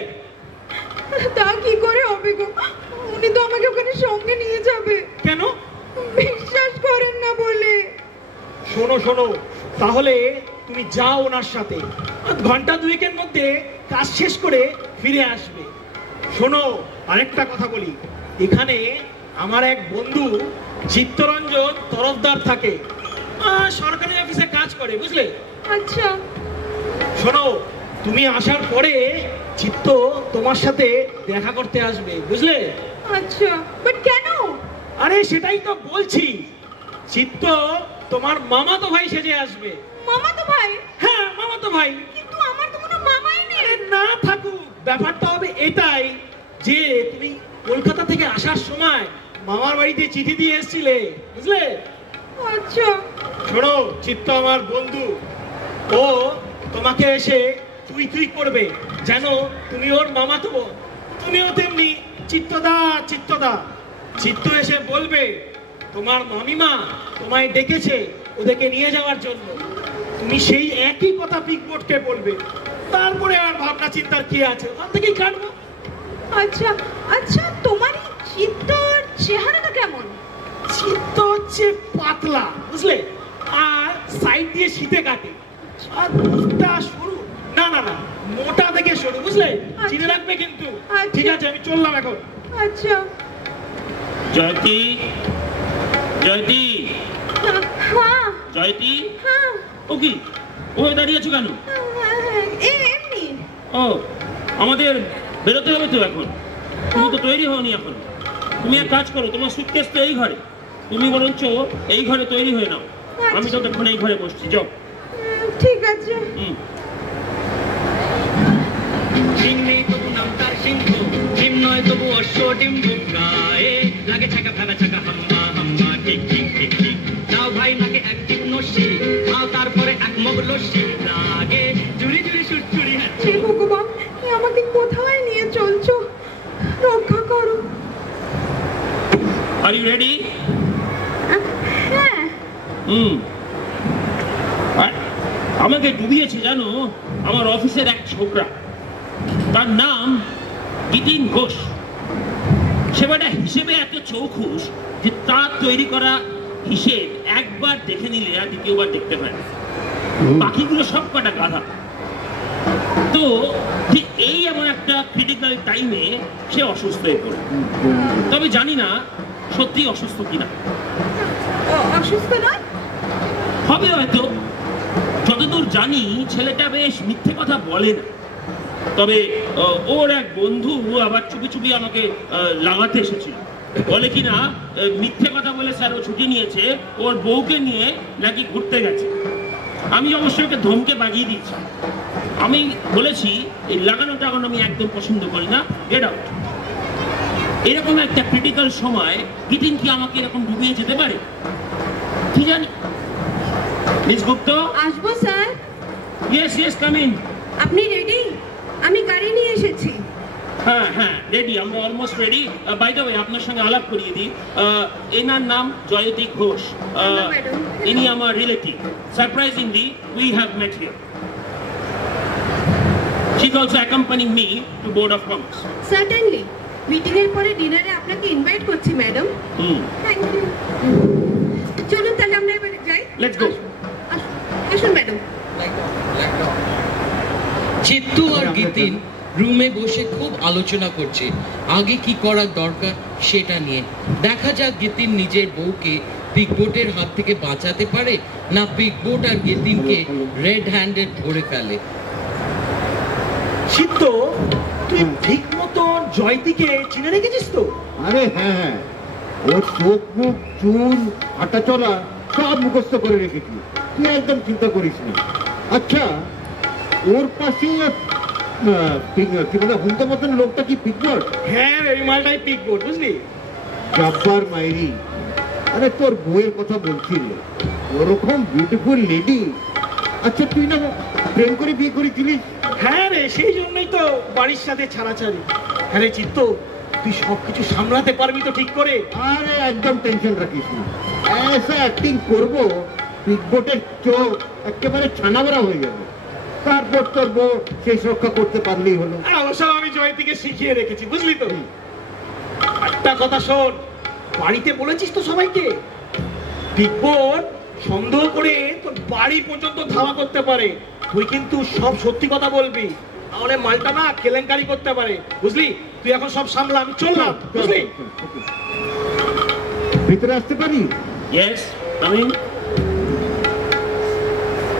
তা কি করে হবে গো? উনি তো আমাকে ওখানে সঙ্গে নিয়ে যাবে। কেন? বিশ্বাস করেন না বলে। শোনো শোনো, তাহলে তুমি যাও ওনার সাথে, ঘন্টা 2-এর মধ্যে কাজ শেষ করে ফিরে আসবে। শোনো, আরেকটা কথা বলি, এখানে আমার এক বন্ধু চিত্তরঞ্জন তরফদার থাকে, সরকারি অফিসে কাজ করে, বুঝলে? আচ্ছা। শোনো, তুমি আসার পরে চিত্ত তোমার সাথে দেখা করতে আসবে, বুঝলে? আচ্ছা, বাট কেন? আরে সেটাই তো বলছি, চিত্ত তোমার মামাতো ভাই সেজে আসবে। মামাতো ভাই? হ্যাঁ, মামাতো ভাই। কিন্তু আমার তো কোনো মামাই নেই। আরে না থাকুক, ব্যাপারটা হবে এটাই যে তুমি কলকাতা থেকে আসার সময় মামার বাড়িতে চিঠি দিয়ে এসেছিলে, বুঝলে? আচ্ছা। শোনো, চিত্ত আমার বন্ধু, ও তোমাকে এসে তুই তুই করবে, যেন তুমি ওর মামাতো বোন। তুমিও তেমনি চিত্তদা চিত্তদা। চিত্ত এসে বলবে তোমার মামিমা তোমায় ডেকেছে ওদেরকে নিয়ে যাওয়ার জন্য। তুমি সেই একই কথা পিকবোর্ডকে বলবে, তারপরে আর ভাবনা চিন্তার কি আছে, ওখান থেকেই কাটবো। আচ্ছা আচ্ছা, তোমার এই চিত্তর চেহারাটা কেমন? চিত্ত হচ্ছে পাতলা, বুঝলে, আর সাইড দিয়ে শীতে কাটে, আর মুখটা সরু। না না না, মোটা থেকে সরু, বুঝলে? চিনে রাখবে কিন্তু। ঠিক আছে, আমি চললাম এখন। আচ্ছা। জয়তী, জয়তী, হ্যাঁ জয়তী, হ্যাঁ। ও কি, ও দাঁড়িয়ে আছো কেন? এমনি। ও, আমাদের বেরোতে হবে তো এখন। তুমি তো তৈরি হওনি এখন। তুমি এক কাজ করো, তোমার সুটকেস তো এই ঘরে, তুমি বরঞ্চ এই ঘরে তৈরি হয়ে নাও। আমি তো তখন এই ঘরে বসছি, যাও। ঠিক আছে। সিং নেই তবু নাম তার সিংহ, ডিম নয় তবু অশ্ব, ডিম গায়ে লাগে ছাকা ফেলা ছাকা হাম্মা হাম্মা, ঠিক ঠিক ঠিক ঠিক। নাও ভাই নাকে এক টিপ নস্যি, খাও তারপরে এক মগ লস্যি, লাগে জুড়ি জুড়ি সুটচুরি হাঁচি। হে ভগবান, আমাকে কোথায় নিয়ে চলছো? রক্ষা করো। Are you ready? হ্যাঁ। আমাকে ডুবিয়েছে জানো আমার অফিসের এক ছোকরা, তার নাম গিতিন ঘোষ। সেবাটা হিসেবে এত চৌখুশ যে তার তৈরি করা হিসেব একবার দেখে নিলে আর দ্বিতীয়বার দেখতে পায় না। বাকিগুলো সব কটা গাধা। তো ঠিক এই এমন একটা ক্রিটিক্যাল টাইমে সে অসুস্থ হয়ে পড়ে। তবে জানি না সত্যি অসুস্থ কিনা। অসুস্থ নয়? হবে হয়তো। যতদূর জানি ছেলেটা বেশ মিথ্যে কথা বলে না। তবে ওর এক বন্ধু আবার চুপি চুপি আমাকে লাগাতে এসেছিল। বলে কিনা মিথ্যে কথা বলে স্যার ও ছুটি নিয়েছে, ওর বউকে নিয়ে নাকি ঘুরতে গেছে। আমি অবশ্যই ওকে ধমকে বাগিয়ে দিয়েছি। আমি বলেছি এই লাগানো টাগানো আমি একদম পছন্দ করি না, গেট আউট। এরকম একটা ক্রিটিক্যাল সময় গিতিন কি আমাকে এরকম ডুবিয়ে যেতে পারে কি জানি। মিস গুপ্ত। আসবো sir? Yes yes, come in. আপনি রেডি? আমি গাড়ি নিয়ে এসেছি। হ্যাঁ হ্যাঁ, রেডি, আমরা almost ready. By the way, আপনার সঙ্গে আলাপ করিয়ে দিই, এনার নাম জয়তী ঘোষ। ইনি আমার relative. Surprisingly we have mate here. She is also accompanying me to Board of Commerce. Certainly. Meeting এর পরে ডিনারে আপনাকে ইনভাইট করছি ম্যাডাম। Thank you. চলুন তাহলে আমরা এবারে যাই। Let's go. আসুন ম্যাডাম। চিত্তু আর গিতিন রুমে বসে খুব আলোচনা করছে আগে কি করার দরকার সেটা নিয়ে। দেখা যাক গিতিন নিজের বউকে পিকবোটের হাত থেকে বাঁচাতে পারে, না পিকবোট আর গিতিনকে রেড হ্যান্ডেড ধরে ফেলে। চিত্ত, তুই ঠিক মতো জয়তীকে চিনে রেখেছিস তো? আরে হ্যাঁ হ্যাঁ, ওর চোখ মুখ চুল হাঁটা চলা সব মুখস্থ করে রেখেছি, তুই একদম চিন্তা করিস না। আচ্ছা, ওর পাশে কি বলে হুমতে মতন লোকটা কি পিকবোট? হ্যাঁ, এই মালটাই পিকবোট, বুঝলি? জব্বার মাইরি। আরে তোর বউয়ের কথা বলছিল, ওরকম বিউটিফুল লেডি। আচ্ছা, তুই না প্রেম করে বিয়ে করেছিলিস? হ্যাঁ রে, সেই জন্যই তো বাড়ির সাথে ছাড়াছাড়ি। হ্যাঁ রে চিত্ত, তুই সবকিছু সামলাতে পারবি তো ঠিক করে? আরে একদম টেনশন রাখিস না, এসা অ্যাক্টিং করবো পিকবোটের চোখ একেবারে ছানাবড়া হয়ে যাবে। তারপর তোর বউ শেষ রক্ষা করতে পারলেই হলো। অবশ্য আমি জয়তীকে শিখিয়ে রেখেছি, বুঝলি তো। একটা কথা শোন, বাড়িতে বলেছিস তো সবাইকে, পিকবোট সন্দেহ করে তোর বাড়ি পর্যন্ত ধাওয়া করতে পারে। তুই কিন্তু সব সত্যি কথা বলবি, তাহলে মালটা না কেলেঙ্কারি করতে পারে, বুঝলি? তুই এখন সব সামলা, আমি চললাম, বুঝলি? ভিতরে আসতে পারি? Yes, coming.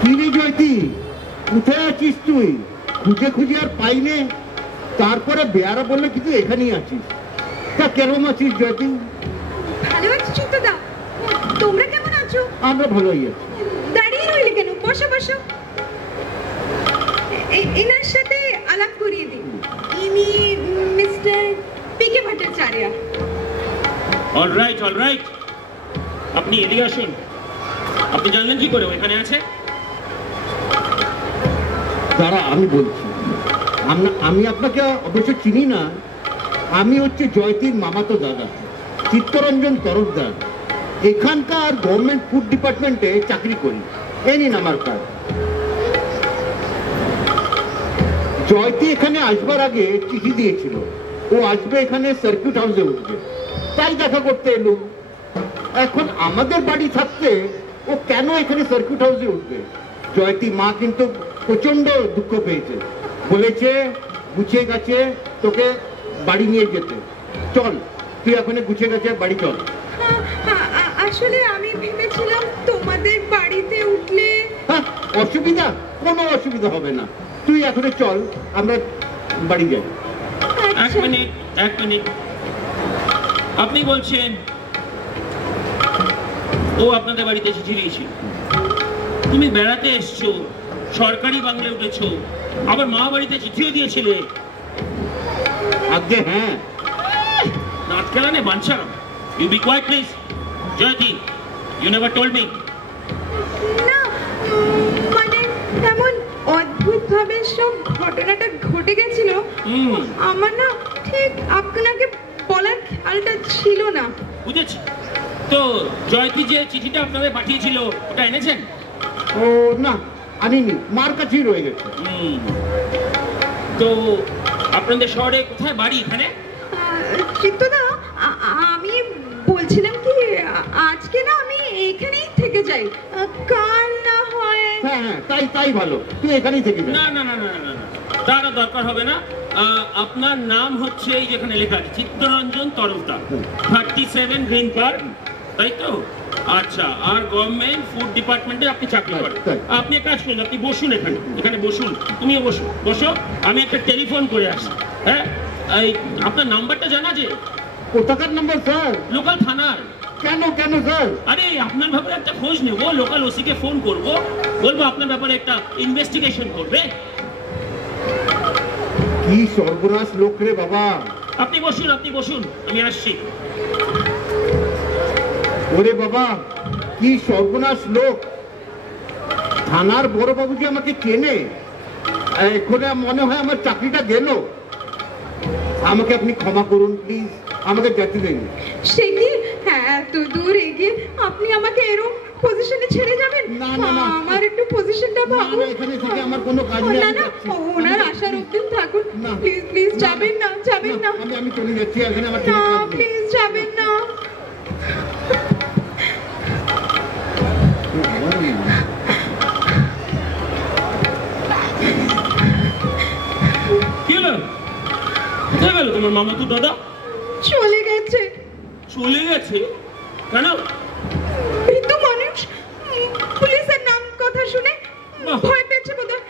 কি রে জয়তী, কোথায় আছিস তুই? খুঁজে খুঁজে আর পাইনে, তারপরে বেয়ারা বললে কিন্তু এখানেই আছিস। তা কেমন আছিস জয়তী? ভালো আছি চিত্তদা, তোমরা কেমন আছো? আমরা ভালোই আছি। দাঁড়িয়ে রইলে কেন? বসো বসো, এনার সাথে আলাপ করিয়ে দিই। ইনি মিস্টার পিকে ভট্টাচার্য। অলরাইট অলরাইট, আপনি এদিকে আসুন। আপনি জানলেন কি করে ওইখানে আছে? দাঁড়া, আমি বলছি। আমি আপনাকে অবশ্য চিনি না। আমি হচ্ছে জয়তীর মামাতো দাদা, চিত্তরঞ্জন তরফদার। এখানকার গভর্নমেন্ট ফুড ডিপার্টমেন্টে চাকরি করি। এই নিন আমার কার্ড। জয়তী এখানে আসবার আগে চিঠি দিয়েছিল, ও আসবে এখানে সার্কিট হাউসে উঠবে, তাই দেখা করতে এলো। এখন আমাদের বাড়ি থাকতে ও কেন এখানে সার্কিট হাউসে উঠবে? জয়তী মা কিন্তু প্রচন্ড দুঃখ পেয়েছে, বলেছে গুছিয়ে গেছে তোকে বাড়ি নিয়ে যেতে। চল, তুই এখন গুছিয়ে গেছে বাড়ি চল। আসলে আমি ভেবেছিলাম তোমাদের বাড়িতে উঠলে। হ্যাঁ, অসুবিধা? কোনো অসুবিধা হবে না, তুই এখন চল, আমরা বাড়ি যাই। এক মিনিট এক মিনিট, আপনি বলছেন ও আপনাদের বাড়িতে এসে চিড়িয়েছিল? তুমি বেড়াতে এসছো, সরকারি বাংলায় উঠেছো, আবার মা বাড়িতে চিঠিও দিয়েছিলে? আগে হ্যাঁ। নাচ খেলা নে বাঞ্ছা। You be quiet please. Jayati, you never told me. না, মানে এমন অদ্ভুত ভাবে সব ঘটনাটা ঘটে গেছিল, আমার না ঠিক আপনাকে বলার খেয়ালটা ছিল না। বুঝেছি। তো জয়তী যে চিঠিটা আপনাদের পাঠিয়েছিল ওটা এনেছেন? ও না, আনিনি, মার কাছেই রয়ে গেছে। তো আপনাদের শহরে কোথায় বাড়ি? এখানে? চিত্তদা, আমি বলছিলাম কি, আজকে না আমি এখানেই থেকে যাই, কাল না হয়। হ্যাঁ হ্যাঁ, তাই ভালো, তুই এখানেই থেকে যা। না না না না না, তার দরকার হবে না। আপনার নাম হচ্ছে এই যেখানে লেখা আছে চিত্তরঞ্জন তরফদার, 37 গ্রিন পার্ক, তাই তো? আচ্ছা, আর গভর্নমেন্ট ফুড ডিপার্টমেন্টে আপনি চাকরি করেন। আপনি এক কাজ করুন, আপনি বসুন এখানে বসুন, তুমিও বসো বসো। আমি একটা টেলিফোন করে আসি। হ্যাঁ, এই আপনার নাম্বারটা জানা যে? কোথাকার নাম্বার স্যার? লোকাল থানার। কেন কেন স্যার? আরে আপনার ব্যাপারে একটা খোঁজ নেবো, লোকাল ওসিকে ফোন করবো, বলবো আপনার ব্যাপারে একটা ইনভেস্টিগেশন করবে। কি সর্বনাশ লোক রে বাবা। আপনি বসুন, আমি আসছি। ওরে বাবা, কি সর্বনাশ লোক। থানার বড় বাবু যে আমাকে চেনে, এখন মনে হয় আমার চাকরিটা গেল। আমাকে আপনি ক্ষমা করুন প্লিজ, আমাকে যেতে দিন। সে কি এত দূর এগিয়ে আপনি আমাকে এরকম পজিশনে ছেড়ে যাবেন? না না না, আমার একটু পজিশনটা ভাবুন। এখানে থেকে আমার কোনো কাজ নেই। না না, ওনার আশার অবধি থাকুন। প্লিজ প্লিজ যাবেন না, যাবেন না। আমি চলে যাচ্ছি, এখানে আমার না প্লিজ যাবেন না। কি হলো? কোথায় গেল তোমার মামাতো দাদা? চলে গেছে। চলে গেছে কেন? কিন্তু মানুষ পুলিশের নাম কথা শুনে ভয় পেয়েছে বোধহয়।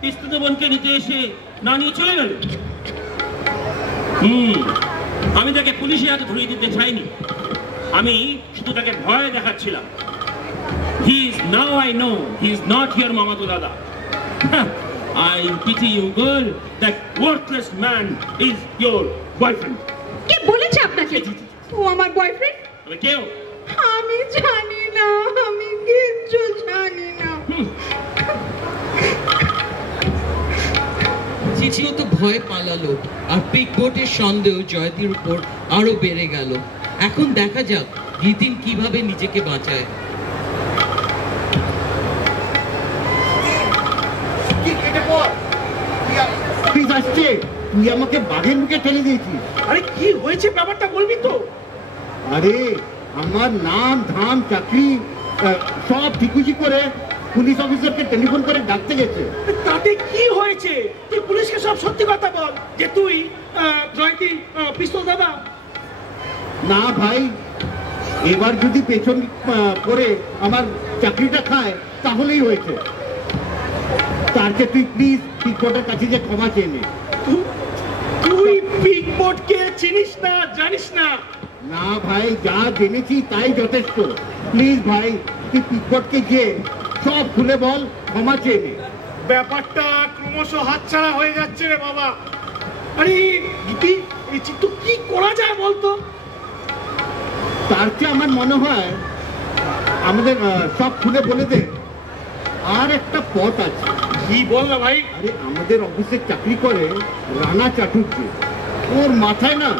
পিস্তুত বোনকে নিতে এসে না নিয়ে চলে গেল। আমি তাকে পুলিশের হাতে ধরিয়ে দিতে চাইনি, আমি শুধু তাকে ভয় দেখাচ্ছিলাম। Now I know he is not your মামাতো দাদা। I pity you girl, that worthless man is your boyfriend. কে বলেছে আপনাকে ও আমার বয়ফ্রেন্ড? তবে কেউ? আমি জানি না, আমি কিচ্ছু জানি না। রীতিমতো ভয় পালালো, আর পিকপোর্টের সন্দেহ জয়তীর উপর আরো বেড়ে গেল। এখন দেখা যাক গিতিন কিভাবে নিজেকে বাঁচায়। তুই আমাকে বাঘের মুখে ঠেলে দিয়েছিস। আরে কি হয়েছে ব্যাপারটা বলবি তো? আরে আমার নাম ধাম চাকরি সব ঠিকুচি করে পুলিশ অফিসারকে টেলিফোন করে ডাকতে গেছে। তাতে কি হয়েছে? তুই পুলিশকে সব সত্যি কথা বল যে তুই জয়তী পিস্তল দাদা। না ভাই, এবার যদি পেছন করে আমার চাকরিটা খায় তাহলেই হয়েছে। তার চেয়ে তুই প্লিজ পিকপোর্টের কাছে যে ক্ষমা চেয়ে নে। তুই পিকপোর্টকে চিনিস না, জানিস না? না ভাই, যা জেনেছি তাই যথেষ্ট। প্লিজ ভাই, তুই পিকপোর্টকে গিয়ে সব খুলে বল, ক্ষমা চেয়ে নে। ব্যাপারটা ক্রমশ হাতছাড়া হয়ে যাচ্ছে রে বাবা। আরে গীতি, এই চিত্ত কি করা যায় বলতো? তার চেয়ে আমার মনে হয় আমাদের সব খুলে বলে দে। আর একটা পথ আছে। কি বল না ভাই? আরে আমাদের অফিসে চাকরি করে রানা চাটুর্যে, ওর মাথায় না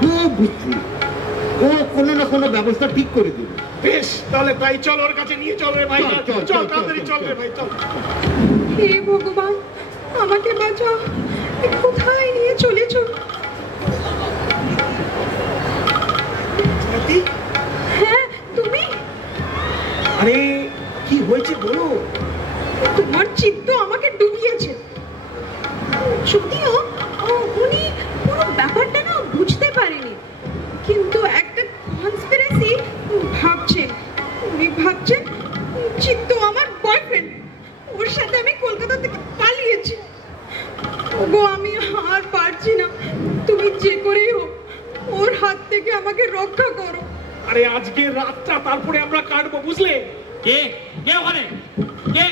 খুব বুদ্ধি। ও কোনো না কোনো ব্যবস্থা ঠিক করে দেবে। বেশ, তাহলে তাই চল, ওর কাছে নিয়ে চল রে ভাই। চল তাড়াতাড়ি চল রে ভাই, চল। হে ভগবান, আমাকে বাঁচাও, কোথায় নিয়ে চলেছো? হ্যাঁ তুমি? আরে কি হয়েছে বলো? তোমার চিত্ত আমাকে ডুবিয়েছে। যদিও উনি পুরো ব্যাপারটা না বুঝতে পারেনি, কিন্তু একটা কনস্পিরেসি ভাবছেন। উনি ভাবছেন চিত্ত আমার বয়ফ্রেন্ড, ওর সাথে আমি কলকাতা থেকে পালিয়েছি। ওগো, আমি আর পারছি না, তুমি যে করেই হোক ওর হাত থেকে আমাকে রক্ষা করো। আরে আজকে রাতটা তারপরে আমরা কাটবো, বুঝলে? কে কে ওখানে? কে?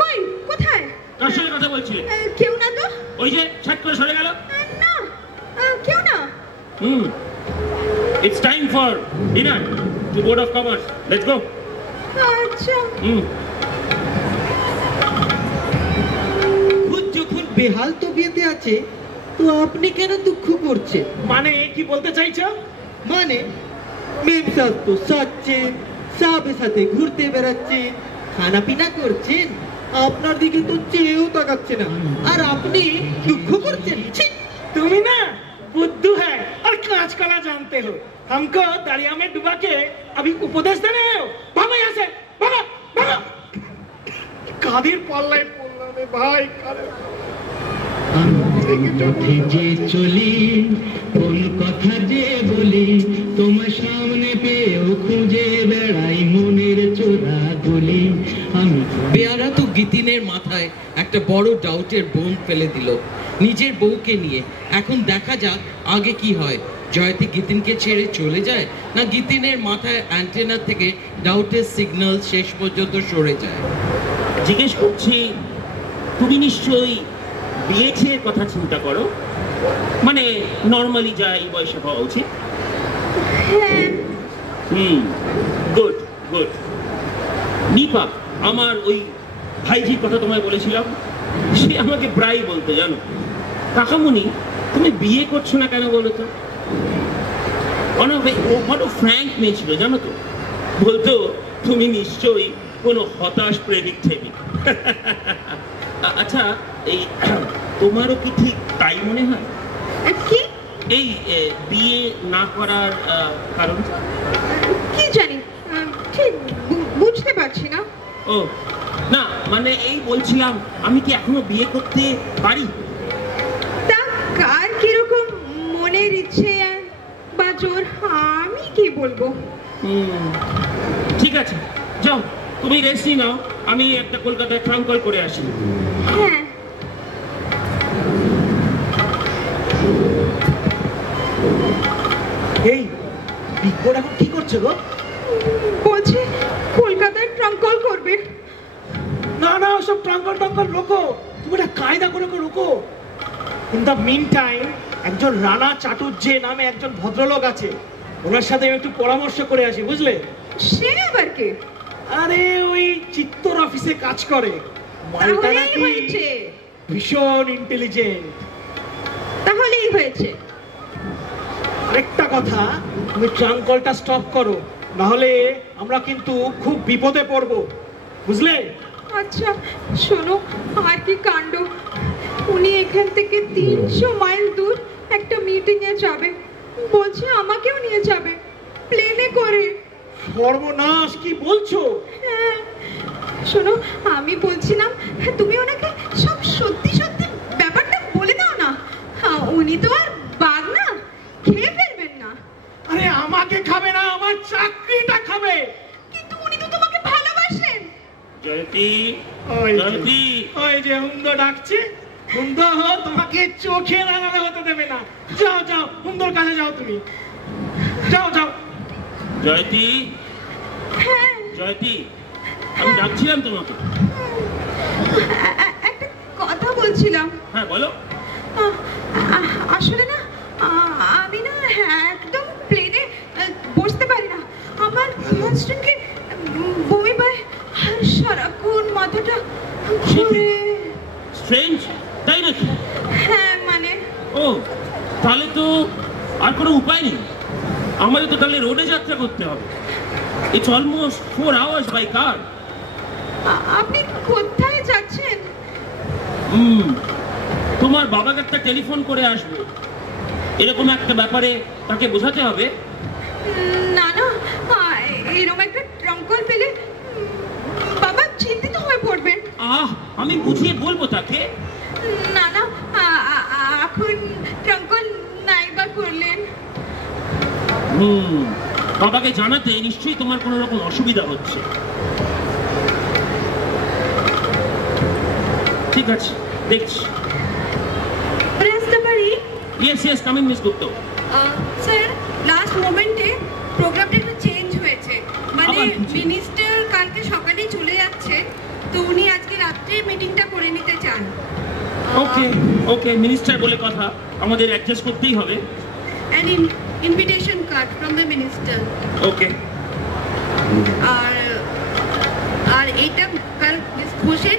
কই, কোথায়? কার সঙ্গে কথা বলছিলে? কেউ না তো। ওই যে ছাট করে সরে গেল। না, কেউ না। It's time for dinner to Board of Commerce. Let's go. আচ্ছা। খুদ যখন বেহাল তবিয়তে আছে তো আপনি কেন দুঃখ করছেন? মানে কি বলতে চাইছো? মানে মেম সাহেব তো সাচ্ছেন, সাহেবের সাথে ঘুরতে বেড়াচ্ছেন, খানা পিনা করছেন, আপনার দিকে তো চেয়েও তাকাচ্ছে না, আর আপনি দুঃখ করছেন। তুমি না बुद्धू है और कांच कला जानते हो। हमको दरिया में डुबा के अभी उपदेश देने आए हो? भागो यहाँ से, भागो भागो। कादिर पल्लाई पल्लाने भाई करे। পথে যে চলি, কোন কথা যে বলি, তোমার সামনে পেয়েও খুঁজে বেড়াই মনের চোরা গলি। আমি বেয়ারা তো গিতিনের মাথায় একটা বড় ডাউটের বোম ফেলে দিল নিজের বউকে নিয়ে। এখন দেখা যাক আগে কি হয়, জয়তী গিতিনকে ছেড়ে চলে যায়, না গিতিনের মাথায় অ্যান্টেনা থেকে ডাউটের সিগন্যাল শেষ পর্যন্ত সরে যায়। জিজ্ঞেস করছি, তুমি নিশ্চয়ই বিয়ের কথা চিন্তা করো? মানে নর্মালি যা এই বয়সে হওয়া উচিত। Good good. নিপা, আমার ওই ভাইজির কথা তোমায় বলেছিলাম, সে আমাকে প্রায় বলতো, জানো কাকামণি তুমি বিয়ে করছো না কেন বলো তো। বড় ফ্র্যাঙ্ক মেয়ে ছিল, জানো তো। বলতো তুমি নিশ্চয়ই কোনো হতাশ প্রেমিক থেকে। আচ্ছা, এই তোমারও কি ঠিক তাই মনে হয়? কি? এই বিয়ে না করার কারণ কি জানি, ঠিক বুঝতে পারছি না। ও না, মানে এই বলছিলাম, আমি কি এখনো বিয়ে করতে পারি? তা কার কিরকম মনের ইচ্ছে বা জোর আমি কি বলবো। ঠিক আছে, যাও তুমি রেস্ট নাও, আমি একটা কলকাতায় ট্রাঙ্ক কল করে আসি। হ্যাঁ। এই বিকট এখন কি করছে গো? বলছে কলকাতায় ট্রাঙ্ক কল করবে। না না, সব ট্রাঙ্কল ট্রাঙ্কল রোকো, তুমি একটা কায়দা করে রোকো। ইন দ্য মিন টাইম একজন রানা চাটুর্যে নামে একজন ভদ্রলোক আছে, ওনার সাথে আমি একটু পরামর্শ করে আসি, বুঝলে? সে আবার কে? আরে ওই চিত্তর অফিসে কাজ করে। তাহলেই হয়েছে। ভীষণ ইন্টেলিজেন্ট। তাহলেই হয়েছে। আরেকটা কথা, তুমি ট্রাঙ্ক কলটা স্টপ করো, নাহলে আমরা কিন্তু খুব বিপদে পড়বো, বুঝলে? আচ্ছা শোনো, আর কি কাণ্ড, উনি এখান থেকে 300 মাইল দূর একটা মিটিং এ যাবে, বলছে আমাকেও নিয়ে যাবে প্লেনে করে। সর্বনাশ, কি বলছো? হ্যাঁ শোনো, আমি বলছিলাম তুমি ওনাকে সব সত্যি সত্যি ব্যাপারটা বলে দাও না, উনি তো আর বাঘ না, খেয়ে ফেলবেন না। আরে আমাকে খাবে না, আমার চাকরিটা খাবে। কিন্তু উনি তো তোমাকে ভালোবাসেন। জয়তী, জয়তী, ওই যে হুমদো ডাকছে, হুমদো তোমাকে চোখে রাঙালে হতে দেবে না। যাও যাও, হুমদোর কাছে যাও, তুমি যাও যাও। জয়তী, হ্যাঁ জয়তী, আমি ডাকছিলাম তোমাকে। একটা কথা বলছিলাম। হ্যাঁ বলো। আসলে না, আমি না একদম প্লেনে বসতে পারি না, আমার কনস্ট্যান্টলি বমি পায় আর সারাক্ষণ মাথাটা ঘুরে। স্ট্রেঞ্জ, তাই নাকি? হ্যাঁ মানে। ও, তাহলে তো আর কোনো উপায় নেই, আমাদের তো তাহলে রোডে যাত্রা করতে হবে। ইটস অলমোস্ট 4 hours বাই কার। আপনি কোথায় যাচ্ছেন? তোমার বাবাকে একটা টেলিফোন করে আসবে, এরকম একটা ব্যাপারে তাকে বোঝাতে হবে। না না, এরকম একটা ট্রাঙ্ক কল পেলে বাবা চিন্তিত হয়ে পড়বেন। আমি বুঝিয়ে বলবো তাকে। না না, এখন ট্রাঙ্ক কল নাইবা করলেন। বাবাকে জানাতে নিশ্চয়ই তোমার কোনো রকম অসুবিধা হচ্ছে। ঠিক আছে, দেখছি। আসতে পারি? ইয়েস ইয়েস, কামিং মিস গুপ্ত। স্যার, লাস্ট মোমেন্টে প্রোগ্রামটা একটু চেঞ্জ হয়েছে, মানে মিনিস্টার কালকে সকালেই চলে যাচ্ছে, তো উনি আজকে রাত্রে মিটিংটা করে নিতে চান। ওকে ওকে, মিনিস্টার বলে কথা, আমাদের অ্যাডজাস্ট করতেই হবে। An invitation card from the minister. Okay. আর এইটা কাল বসে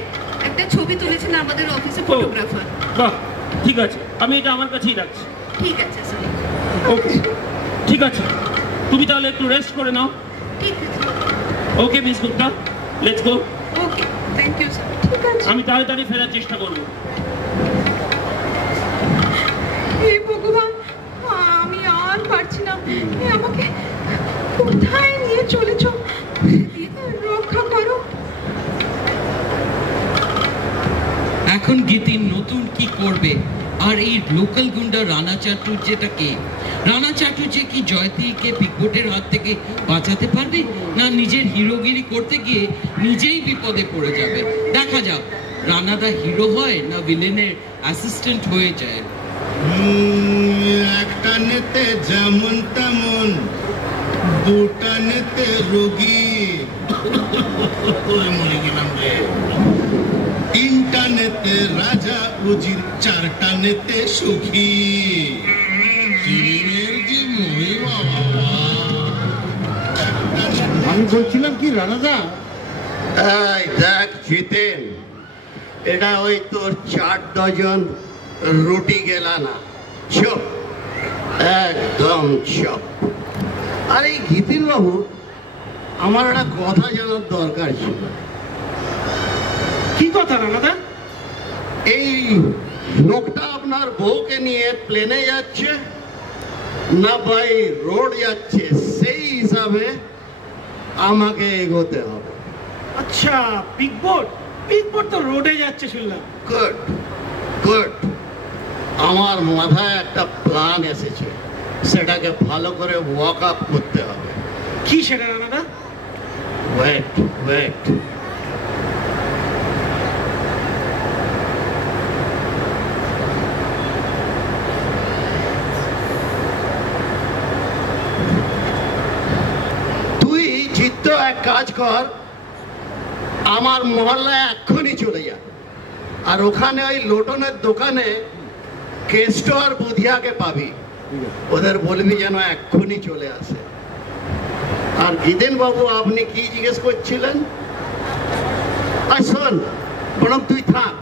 একটা ছবি তুলেছেন আমাদের অফিসে ফটোগ্রাফার। বাহ, ঠিক আছে, আমি এটা আমার কাছেই রাখছি। ঠিক আছে স্যার। ওকে, ঠিক আছে, তুমি তাহলে একটু রেস্ট করে নাও। ঠিক আছে। Okay miss Gupta, let's go. Okay, thank you sir. ঠিক আছে, আমি তাড়াতাড়ি ফেরার চেষ্টা করবো। হে ভগবান, আমি আর পারছি না, আমাকে কোথায় নিয়ে চলেছ, রক্ষা করো। এখন গীতিন নতুন কি করবে? আর এই লোকাল গুন্ডা রানা চাটুর্যেটাকে, রানা চাটুর্যে কি জয়তীকে পিকপোটের হাত থেকে বাঁচাতে পারবে, না নিজের হিরোগিরি করতে গিয়ে নিজেই বিপদে পড়ে যাবে? দেখা যাক রানাদা হিরো হয় না ভিলেনের অ্যাসিস্ট্যান্ট হয়ে যায়। একটা নেতে যেমন তেমন, দুটা নেতে রোগী, মরে গেলাম রে। তিনটা নেতে রাজা উজির, চারটা নেতে সুখী। আমি বলছিলাম কি রানাদা, এই দেখ জিতেন, এটা ওই তোর 4 ডজন রুটি গেলা না, চপ, একদম চপ। আর এই গীতিন বাবু, আমার একটা কথা জানার দরকার ছিল। কি কথা রানাদা? এই লোকটা আপনার বউকে নিয়ে প্লেনে যাচ্ছে না বাই রোড যাচ্ছে, সেই হিসাবে আমাকে এগোতে হবে। আচ্ছা, পিকবোর্ড তো রোডে যাচ্ছে শুনলাম। গুড গুড, আমার মাথায় একটা প্ল্যান এসেছে, সেটাকে ভালো করে ওয়ার্ক আপ করতে হবে। কি সেটা রানাদা? ওয়েট ওয়েট, তুই জিত এক কাজ কর, আমার মহল্লায় এক্ষুনি চলে যা, আর ওখানে ওই লোটনের দোকানে কেষ্ট আর বুধিয়াকে পাবি, ওদের বলবি যেন এক্ষুনি চলে আসে। আর গীতেন বাবু, আপনি কি জিজ্ঞেস করছিলেন? আর শোন প্রণব, তুই থাক,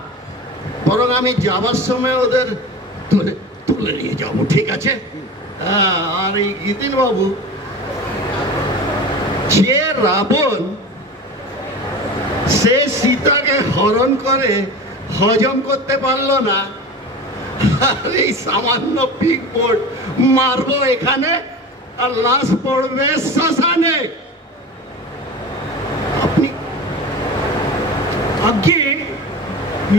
বরং আমি যাবার সময় ওদের তুলে নিয়ে যাবো, ঠিক আছে? হ্যাঁ, আর এই গীতিন বাবু, যে রাবণ সে সীতাকে হরণ করে হজম করতে পারলো না, আর এই সামান্য পিক বোর্ড মারবো এখানে আর লাশ পড়বে শ্মশানে। আপনি আগে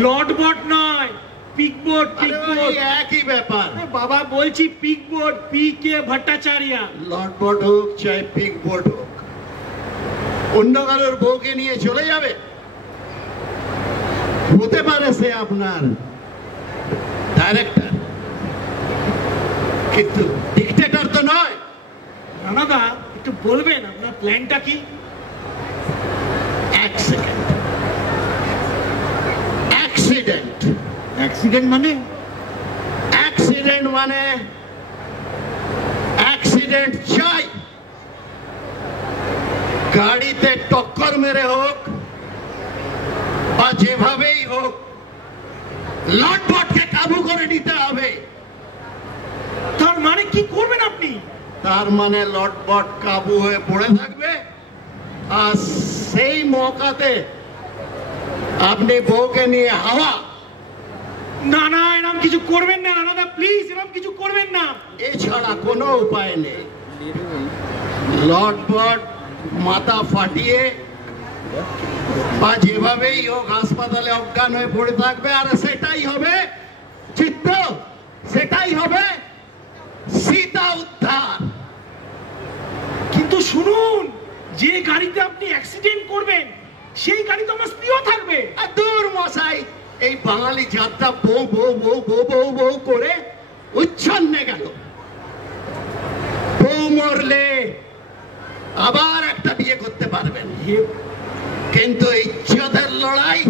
লর্ড বোর্ড নয়, পিক বোর্ড। একই ব্যাপার বাবা, বলছি pick board, P K Bhattacharya. Lord board হোক চাই পিক বোর্ড হোক, অন্য কারোর বউকে নিয়ে চলে যাবে? হতে পারে সে আপনার ডাইরেক্টর, কিন্তু ডিক্টেটর তো নয়। রানাদা, একটু বলবেন আপনার প্ল্যানটা কি? এক সেকেন্ড। অ্যাক্সিডেন্ট। অ্যাক্সিডেন্ট মানে? অ্যাক্সিডেন্ট মানে অ্যাক্সিডেন্ট চাই। গাড়িতে টক্কর মেরে হোক বা যেভাবেই হোক, লটপটকে কাবু করে নিতে হবে। তার মানে কি করবেন আপনি? তার মানে লটপট কাবু হয়ে পড়ে থাকবে, আর সেই মৌকাতে আপনি বউকে নিয়ে হাওয়া। না না, এরকম কিছু করবেন না রানাদা, প্লিজ এরকম কিছু করবেন না। এছাড়া কোনো উপায় নেই। লটপট মাথা ফাটিয়ে বা যেভাবেই হোক হাসপাতালে অজ্ঞান হয়ে পড়ে থাকবে, আর সেটাই হবে চিত্ত, সেটাই হবে সীতা উদ্ধার। কিন্তু শুনুন, যে গাড়িতে আপনি অ্যাক্সিডেন্ট করবেন সেই গাড়িতে আমার স্ত্রীও থাকবে। আর দূর মশাই, এই বাঙালি যাত্রা বউ বউ বউ বউ বউ বউ করে উচ্ছন্নে গেল। বউ মরলে আবার একটা বিয়ে করতে পারবেন, কিন্তু ইজ্জতের লড়াই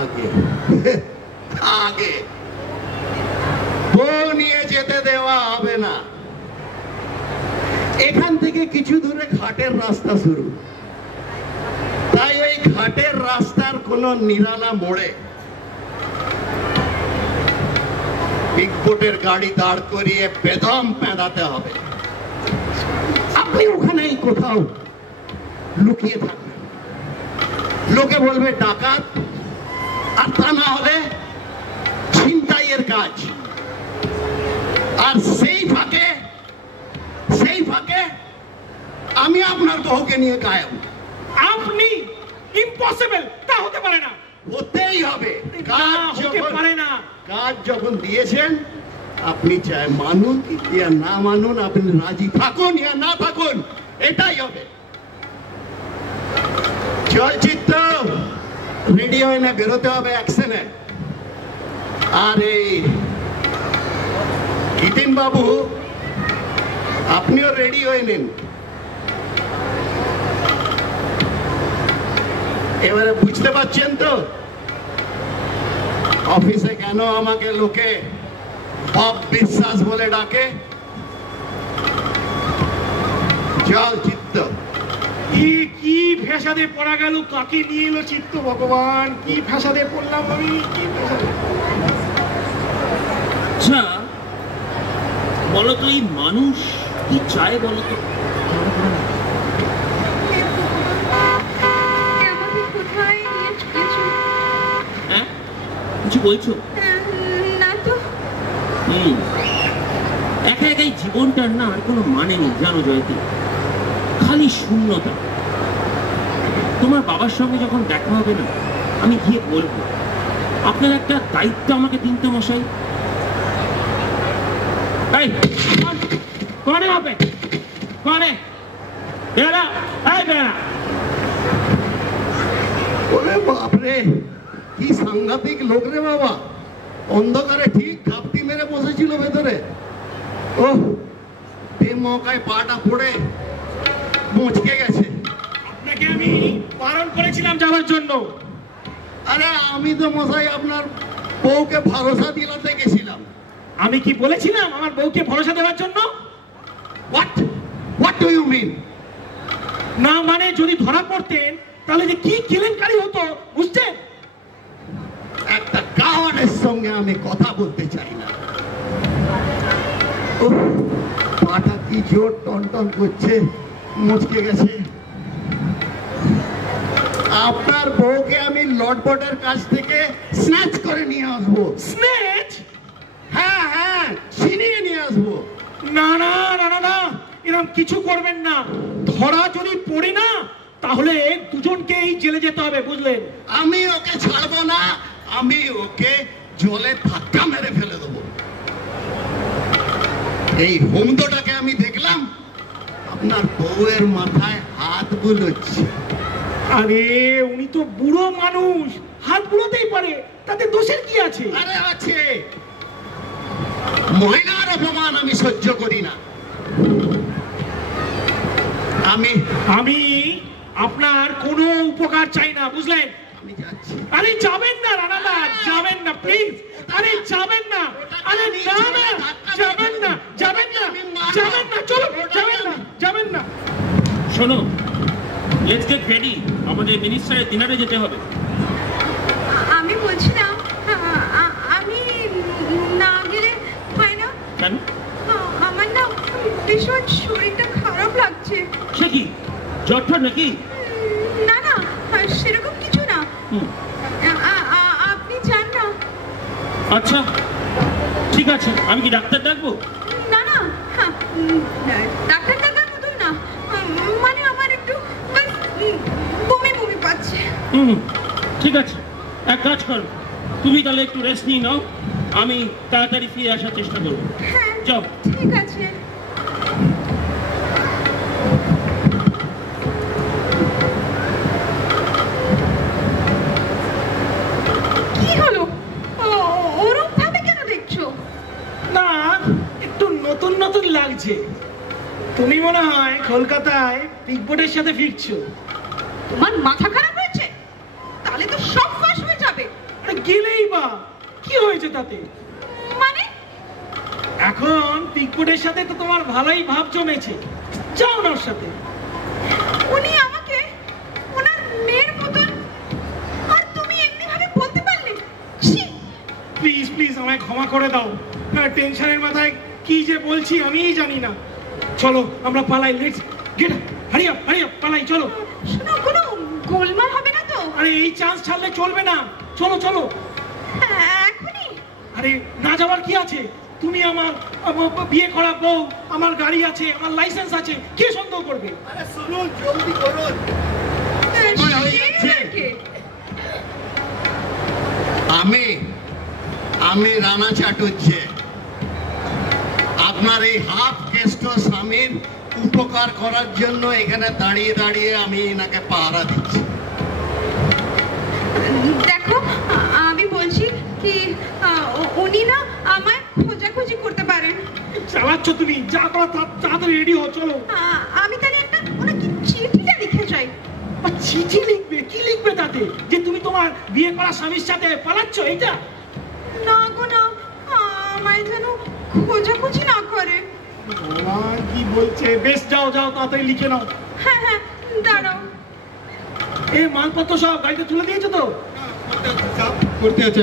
আগে আগে। বউ নিয়ে যেতে দেওয়া হবে না। এখান থেকে কিছু দূরে ঘাটের রাস্তা শুরু, তাই ওই ঘাটের রাস্তার কোন নিরালা মোড়ে পিকপোর্টের গাড়ি দাঁড় করিয়ে বেদম পেঁদাতে হবে। আপনি ওখানেই কোথাও লুকিয়ে থাকবেন, লোকে বলবে ডাকাত, আর তা না হলে ছিনতাইয়ের কাজ। আর সেই ফাঁকে আমি আপনার বউকে নিয়ে গায়েব। আপনি? ইম্পসিবল, তা হতে পারে না। হতেই হবে, কাজ যখন দিয়েছেন আপনি চাই মানুন ইয়া না মানুন, আপনি রাজি থাকুন ইয়া না থাকুন, এটাই হবে। চলচ্চিত্র রেডি হয়ে না বেরোতে হবে অ্যাকশনে। আর এই গীতিন বাবু, আপনিও রেডি হয়ে নিন। এবারে বুঝতে পারছেন তো অফিসে কেন আমাকে লোকে বব বিশ্বাস বলে ডাকে? চল চিত্ত। কি ফ্যাসাদে পড়া গেল, কাকে নিয়ে এলো চিত্ত, ভগবান কি ফ্যাসাদে পড়লাম আমি, কি ফ্যাসাদে। আচ্ছা বলো তো, এই মানুষ কি চায় বলো তো? হ্যাঁ, কিছু বলছো? না তো। একা একাই জীবনটার না আর কোনো মানে নেই জানো জয়তী, খালি শূন্যতা। তোমার বাবার সঙ্গে যখন দেখা হবে না, আমি গিয়ে বলবো আপনার একটা দায়িত্ব আমাকে দিন তো মশাই। কনে হবে কনে বেড়া, এই বেড়া। ওরে বাপরে, কি সাংঘাতিক লোক রে বাবা। অন্ধকারে ঠিক ঘাপটি মেরে বসেছিল ভেতরে। ও মৌকায় পাটা পড়ে মুচকে গেছে। আপনাকে আমি বারণ করেছিলাম যাওয়ার জন্য। আরে আমি তো মশাই আপনার বউকে ভরসা দিলাতে গেছিলাম। আমি কি বলেছিলাম আমার বউকে ভরসা দেওয়ার জন্য? What do you mean? না মানে যদি ধরা পড়তেন তাহলে যে কি কেলেঙ্কারি হতো বুঝছেন? একটা পাওয়ারের সঙ্গে আমি কথা বলতে চাই না। উফ, পাটা কি জোর টনটন করছে, মুচকে গেছে। আপনার বউকে আমি লটবটের কাছ থেকে স্ন্যাচ করে নিয়ে আসবো। স্নেচ? হ্যাঁ হ্যাঁ, ছিনিয়ে নিয়ে আসবো। না না না না না, এরকম কিছু করবেন না। ধরা যদি পড়ে না, তাহলে দুজনকেই জেলে যেতে হবে, বুঝলেন? আমি ওকে ছাড়বো না, আমি ওকে জলে ধাক্কা মেরে ফেলে দেবো। এই হোমদোটাকে আমি দেখলাম আপনার বউয়ের মাথায় হাত বুলোচ্ছে। আরে উনি তো বুড়ো মানুষ, হাত বুড়োতেই পারে, তাতে দোষের কি আছে? আরে আছে, মহিলার অপমান আমি সহ্য করি না। আমি আপনার কোনো উপকার চাই না, বুঝলেন? আমি যাচ্ছি। আরে যাবেন না রানাদা, যাবেন না প্লিজ। আরে যাবেন না, আরে না না, যাবেন না, যাবেন না, যাবেন না, চলো, যাবেন না, যাবেন না। শোনো, লেটস গেট রেডি, আমাদের মিনিস্টারের ডিনারে যেতে হবে। আমি বলছিলাম আমি না গেলে হয় না? কেন? আমার না ভীষণ শরীরটা খারাপ লাগছে। সে কি, জ্বর ঠর নাকি? না না, সেরকম কিছু না। আপনি যান না। আচ্ছা ঠিক আছে, আমি কি ডাক্তার ডাকবো? না না, ডাক্তার ডাকার মতো না, মানে আমার একটু বমি বমি পাচ্ছে। ঠিক আছে, এক কাজ করো, তুমি তাহলে একটু রেস্ট নিয়ে নাও, আমি তাড়াতাড়ি ফিরে আসার চেষ্টা করবো। হ্যাঁ যাও। ঠিক আছে। কি হলো, ওরম ভাবে কেন দেখছো? না, একটু নতুন নতুন লাগছে। তুমি মনে হয় কলকাতায় পিকবোর্ডের সাথে ফিরছো। তোমার মাথা খারাপ হয়েছে? তাহলে তো সব ফাঁস হয়ে যাবে। আরে গেলেই বা কি হয়েছে তাতে? মানে এখন পিকবোর্ডের সাথে তো তোমার ভালোই ভাব জমেছে, যাও না ওর সাথে। উনি আমাকে ওনার মেয়ের মতন, আর তুমি এমনি ভাবে বলতে পারলে? প্লিজ প্লিজ আমায় ক্ষমা করে দাও, টেনশনের মাথায় কি যে বলছি আমিই জানি না। চলো আমরা পালাই, let's get up, hurry up পালাই, চলো। শোনো, কোনো গোলমাল হবে না তো? আরে এই চান্স ছাড়লে চলবে না, চলো চলো। এখনই? আরে না যাওয়ার কি আছে? তুমি আমার বিয়ে করা বউ, আমার গাড়ি আছে, আমার লাইসেন্স আছে, কে সন্দেহ করবে? আরে শুনুন, জলদি করুন, সময় হয়ে যাচ্ছে। আমি রানা চাটুর্যে আপনার এই হাফ কেষ্ট স্বামীর উপকার করার জন্য এখানে দাঁড়িয়ে দাঁড়িয়ে আমি এনাকে পাহারা দিচ্ছি। দেখো, আমি বলছি কি, উনি না আমায় খোঁজাখুঁজি করতে পারেন। চালাচ্ছ তুমি, যা করা তাড়াতাড়ি রেডি হও, চলো। আমি তাহলে একটা ওনাকে চিঠিটা লিখে যাই। চিঠি লিখবে? কি লিখবে তাতে, যে তুমি তোমার বিয়ে করা স্বামীর সাথে পালাচ্ছ, এইটা? না গো না, আমায় যেন খোঁজাখুঁজি না করে। কি বলছে? বেশ, যাও যাও, তাড়াতাড়ি লিখে নাও। হ্যাঁ হ্যাঁ, দাঁড়াও। এই মালপত্র সব গাড়িতে তুলে দিয়েছো তো? করতে আছে।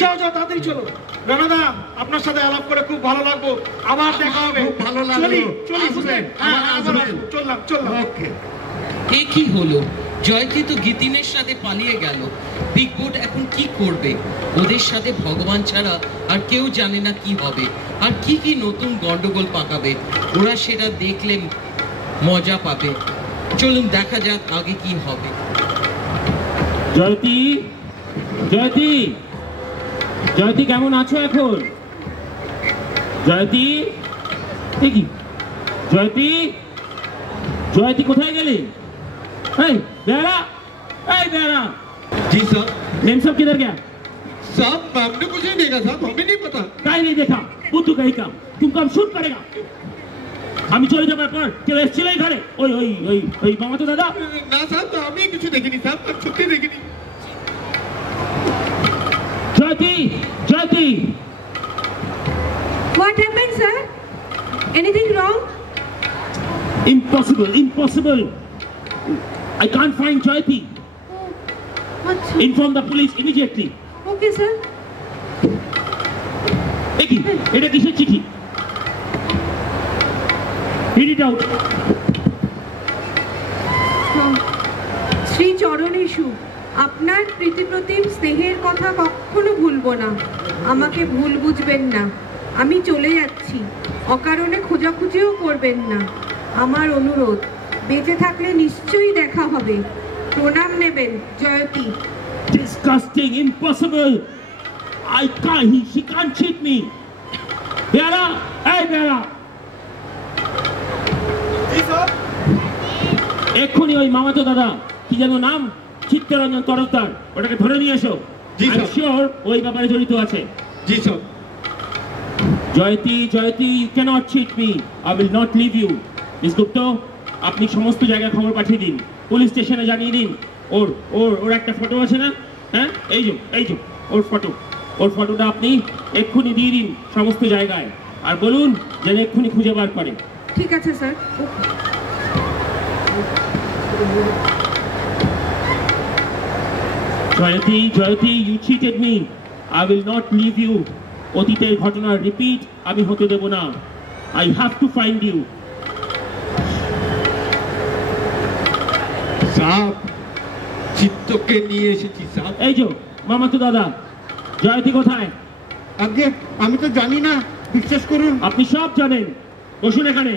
যাও যাও, তাড়াতাড়ি চলো। রানাদা, আপনার সাথে আলাপ করে খুব ভালো লাগলো, আবার দেখা হবে। খুব ভালো লাগলো। চলি চলি, আসবেন, বুঝলেন? আবার আবার আসবেন। আসবো, চললাম। ওকে। এ কি হলো? জয়তি তো গীতিনের সাথে পালিয়ে গেল। পিকবোর্ড এখন কি করবে? ওদের সাথে ভগবান ছাড়া আর কেউ জানে না কি হবে, আর কি কি নতুন গন্ডগোল পাকাবে। ওরা সেটা দেখলে মজা পাবে। চলুন দেখা যাক আগে কি হবে। জয়তি, জয়তি, জয়তি কেমন আছো এখন? জয়তি, কি জয়তি, জয়তি কোথায় গেলি? এই बेहरा, बेहरा। जी साहब। मेम साहब किधर गया? साहब हमने कुछ नहीं देखा साहब, हमें नहीं पता। काहे नहीं देखा? बुद्धू कहीं का, तुम कम शूट करेगा। আমি চলে যাবার পর কেউ এসেছিল এখানে? ওই মামাতো দাদা? না সাহেব, তো আমি কিছু দেখিনি সাহেব, আমি সত্যি দেখিনি। জয়তি, জয়তি। What happened, sir? Anything wrong? Impossible. I can't find Jayati. What's... Inform the police immediately. Okay, sir. দেখি এটা কিসের চিঠি? Read it out. শ্রী চরণেশু, আপনার প্রীতিপ্রতিম স্নেহের কথা কখনো ভুলবো না। আমাকে ভুল বুঝবেন না, আমি চলে যাচ্ছি। অকারণে খোঁজাখুঁজিও করবেন না। আমার অনুরোধ, বেঁচে থাকলে নিশ্চয়ই দেখা হবে। প্রণাম নেবেন, Jayati. Disgusting, impossible. I can't, she can't cheat me. Bera, hey Bera. এক্ষুনি ওই মামাতো দাদা, কি যেন নাম, চিত্তরঞ্জন তরফদার, ওটাকে ধরে নিয়ে এসো। জি স্যার। I'm sure ওই ব্যাপারে জড়িত আছে। জি sir. Jayati, Jayati, you cannot cheat me. I will not leave you. Miss Gupta, আপনি সমস্ত জায়গায় খবর পাঠিয়ে দিন, পুলিশ স্টেশনে জানিয়ে দিন। ওর ওর ওর একটা ফটো আছে না? হ্যাঁ, এই যে ওর ফটোটা আপনি এক্ষুনি দিয়ে দিন সমস্ত জায়গায়, আর বলুন যেন এক্ষুনি খুঁজে বার করে। ঠিক আছে sir. Jayati, Jayati, you cheated me. I will not leave you. অতীতের ঘটনার রিপিট আমি হতে দেব না। I have to find you. সাহেব, চিত্তকে নিয়ে এসেছি সাহেব। এই যে মামাতো দাদা, জয়তী কোথায়? আগে আমি তো জানি না, বিশ্বাস করুন। আপনি সব জানেন, বসুন এখানে।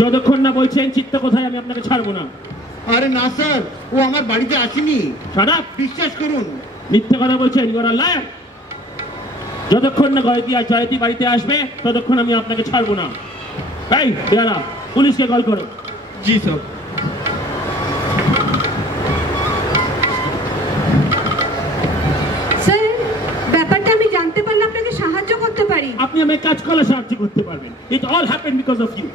যতক্ষণ না বলছেন চিত্ত কোথায় আমি আপনাকে ছাড়বো না। আরে না স্যার, ও আমার বাড়িতে আসেনি। সারাপ, বিশ্বাস করুন। মিথ্যে কথা বলছেন, ইউ আর আ লায়ার। যতক্ষণ না জয়তী বাড়িতে আসবে ততক্ষণ আমি আপনাকে ছাড়বো না। এই বেয়ারা, পুলিশকে কল করো। জি স্যার। স্যার, ব্যাপারটা আমি জানতে পারলে আপনাকে সাহায্য করতে পারি। আপনি আমাকে কাজ করলে সাহায্য করতে পারবেন। It all happened because of you.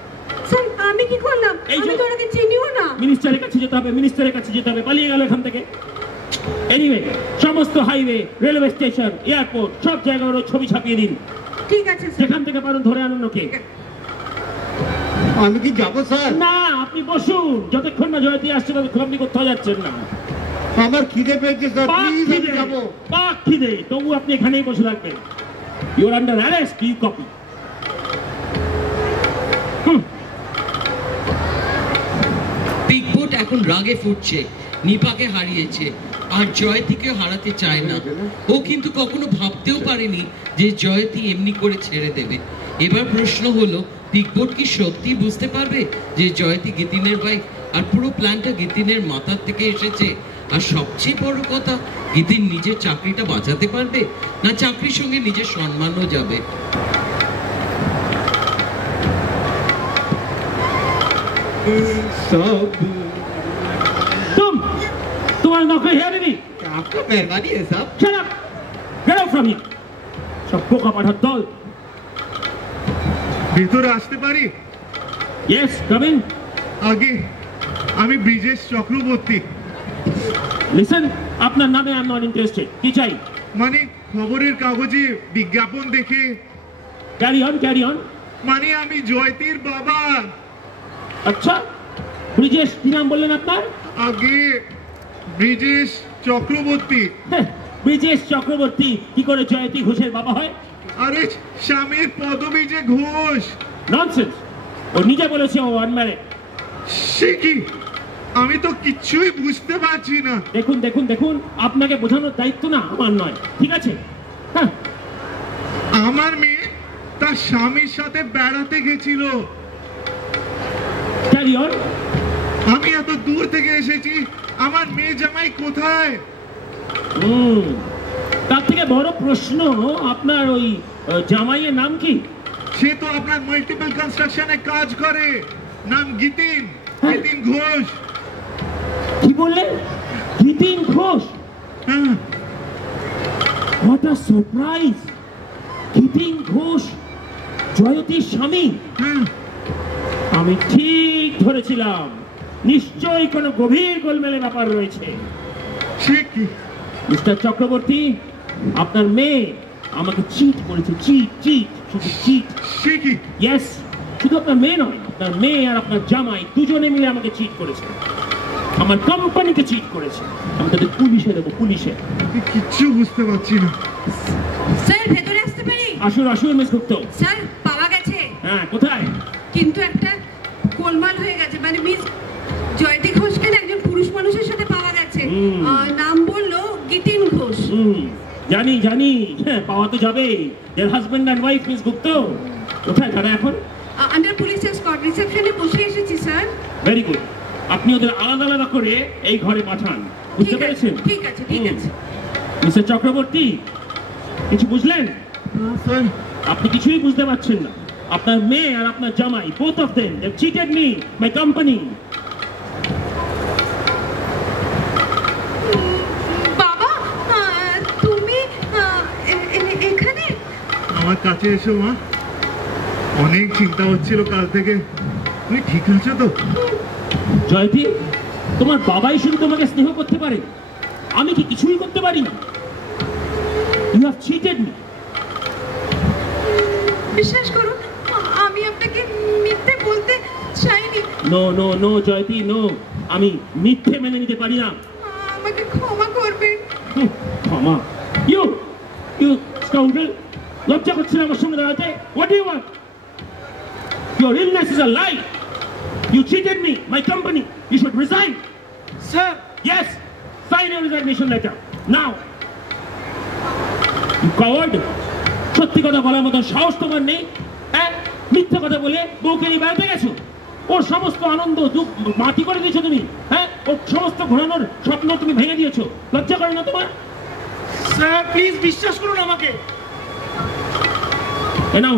Sir, আমি কি করলাম? আমি তো ওনাকে চিনিও না। মিনিস্টারের কাছে যেতে হবে, পালিয়ে গেল এখান থেকে। এনিওয়ে, সমস্ত হাইওয়ে, রেলওয়ে স্টেশন, এয়ারপোর্ট, সব জায়গায় ওর ছবি ছাপিয়ে দিন। ঠিক আছে স্যার। সেখান থেকে পারেন ধরে আনুন ওকে। আমি কি যাবো স্যার? না, আপনি বসুন। যতক্ষণ না জয়তী আসছে ততক্ষণ আপনি কোথাও যাচ্ছেন না। আমার খিদে পেয়েছে স্যার, প্লিজ আমি যাবো। পাক খিদে, তবু আপনি এখানেই বসে থাকবেন। You are under arrest, you copy. Pickpocket এখন রাগে ফুটছে, নিপাকে হারিয়েছে, আর জয়তীকেও হারাতে চায় না। ও কিন্তু কখনো ভাবতেও পারেনি যে জয়তী এমনি করে ছেড়ে দেবে। এবার প্রশ্ন হলো, পিকপোর্ট কি সত্যি বুঝতে পারবে যে জয়তী গীতিনের ভাই, আর পুরো প্ল্যানটা গীতিনের মাথার থেকে এসেছে? আর সবচেয়ে বড় কথা, গীতিন নিজের চাকরিটা বাঁচাতে পারবে, না চাকরির সঙ্গে নিজের সম্মানও যাবে? सब तुम्हारा नौकरी है नहीं? आपका मेहरबानी है साहब। Shut up! Get out from here! সব বোকা পাঠার দল। ভিতরে আসতে পারি? Yes, come in. আগে আমি ব্রিজেশ চক্রবর্তী। Listen, আপনার নামে I'm not interested. কি চাই? মানে খবরের কাগজে বিজ্ঞাপন দেখে। Carry on. মানে আমি জয়তীর বাবা। আচ্ছা, ব্রিজেশ কি নাম বললেন আপনার? আগে ব্রিজেশ চক্রবর্তী। ব্রিজেশ চক্রবর্তী কি করে জয়তী ঘোষের বাবা হয়? আরে স্বামীর পদবী যে ঘোষ। ননসেন্স, ও নিজে বলেছে ও আনম্যারিড। সে কি? আমি তো কিছুই বুঝতে পারছি না। দেখুন, আপনাকে বোঝানোর দায়িত্ব না আমার নয়, ঠিক আছে? হ্যাঁ, আমার মেয়ে তার স্বামীর সাথে বেড়াতে গেছিল। Carry on. আমি এত দূর থেকে এসেছি, আমার মেয়ে জামাই কোথায়? তার থেকে বড় প্রশ্ন, আপনার ওই জামাইয়ের নাম কি? সে তো আপনার মাল্টিপল কনস্ট্রাকশনে কাজ করে, নাম গীতিন ঘোষ। কি বললেন? গীতিন ঘোষ? হ্যাঁ। What a surprise! Gitin Ghosh জয়তীর স্বামী? হ্যাঁ। আমি ঠিক ধরেছিলাম, নিশ্চয়ই কোনো গভীর গোলমেলে ব্যাপার রয়েছে। সে কি? মিস্টার চক্রবর্তী, আপনার মেয়ে আমাকে চিট করেছে, শুধু চিট। সে কি? ইয়েস, শুধু আপনার মেয়ে নয়, আপনার মেয়ে আর আপনার জামাই দুজনে মিলে আমাকে চিট করেছে। আমার কোম্পানিকে চিট করেছে। আমি তাদের পুলিশে দেবো, পুলিশে। কিচ্ছু বুঝতে পারছি না। স্যার ভেতরে আসতে পারি? আসুন আসুন মিস গুপ্ত। স্যার পাওয়া গেছে। হ্যাঁ, কোথায়? কিন্তু একটা গোলমাল হয়ে গেছে, মানে মিস জয়তী ঘোষকে একজন পুরুষ মানুষের সাথে পাওয়া গেছে। নাম বললো গীতিন ঘোষ। জানি জানি, হ্যাঁ পাওয়া তো যাবে। দেয়ার হাজবেন্ড এন্ড ওয়াইফ মিস গুপ্ত। কোথায় তারা এখন? আন্ডার পুলিশ এসকর্ট, রিসেপশনে বসে এসেছি স্যার। Very good. আপনি ওদের আলাদা আলাদা করে এই ঘরে পাঠান, বুঝতে পেরেছেন? ঠিক আছে ঠিক আছে। মিস্টার চক্রবর্তী, কিছু বুঝলেন? স্যার আপনি কিছুই বুঝতে পারছেন না। আপনার মেয়ে আর আপনার জামাই, both of them, they cheated me, my company. বাবা তুমি এখানে? আমার কাছে এসো মা, অনেক চিন্তা হচ্ছিল কাল থেকে। তুমি ঠিক আছো তো? জয়তী, তোমার বাবাই শুধু তোমাকে স্নেহ করতে পারে, আমি কি কিছুই করতে পারি না? You have cheated me. বিশ্বাস করুন, আমি আপনাকে মিথ্যে বলতে চাইনি। No no no Jayati, no. আমি মিথ্যে মেনে নিতে পারি না। আমাকে ক্ষমা করবেন। ক্ষমা? ইউ স্কাউন্ডারেল, লজ্জা করছে না আমার সঙ্গে দাঁড়াতে? What do you want? Your illness is a lie. You cheated me, my company. You should resign. Sir Yes, sign your resignation letter now. You coward. সত্যি কথা বলার মতো সাহস তোমার নেই? হ্যাঁ, মিথ্যা কথা বলে বউকে নিয়ে বেড়াতে গেছো। ওর সমস্ত আনন্দ দুঃখ মাটি করে দিয়েছো তুমি। হ্যাঁ, ওর সমস্ত ঘোরানোর স্বপ্ন তুমি ভেঙে দিয়েছো। লজ্জা করে না তোমার? স্যার প্লিজ বিশ্বাস করুন আমাকে। Now,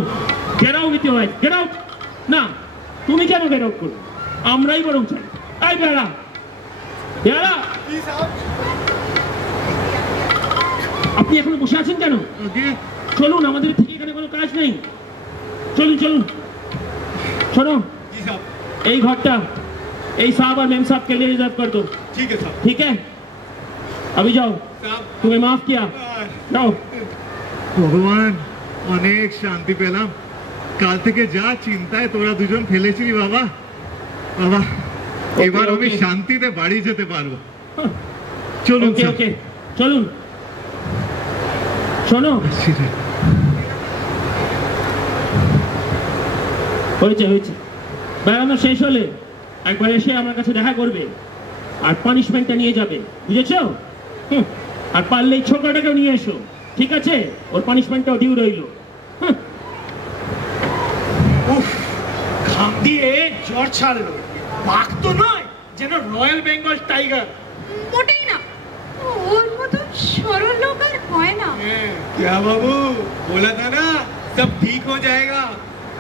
get out with your wife, get out. না, তুমি কেন গেট আউট করবে? আমরাই বরং চাই। এই বেড়া বেড়া, আপনি এখনো বসে আছেন কেন? চলুন, আমাদের থেকে এখানে কোনো কাজ নেই। চলুন চলুন। শোনো, এই ঘরটা এই साहब और मेम साहब के लिए रिजर्व कर दो। ठीक है साहब। ठीक है, अभी जाओ। तुम्हें माफ किया, जाओ। ভগবান, অনেক শান্তি পেলাম। কাল থেকে যা চিন্তায় তোরা দুজন ফেলেছিলি বাবা, বাবা এবার আমি শান্তিতে বাড়ি যেতে পারবো। চলুন ওকে ওকে, চলুন। শোনো, হয়েছে হয়েছে, বেড়ানো শেষ হলে একবার এসে আমার কাছে দেখা করবে আর পানিশমেন্টটা নিয়ে যাবে, বুঝেছো? আর পারলে এই ছোকরাটাকেও নিয়ে এসো, ঠিক আছে? ওর পানিশমেন্টটাও ডিউ রইল। উফ, ঘাম দিয়ে জ্বর ছাড়লো। বাঘ তো নয়, যেন রয়্যাল বেঙ্গল টাইগার। মোটেই না, ওর মতো সরল লোক আর হয় না। क्या बाबू, बोला था ना सब ठीक हो जाएगा।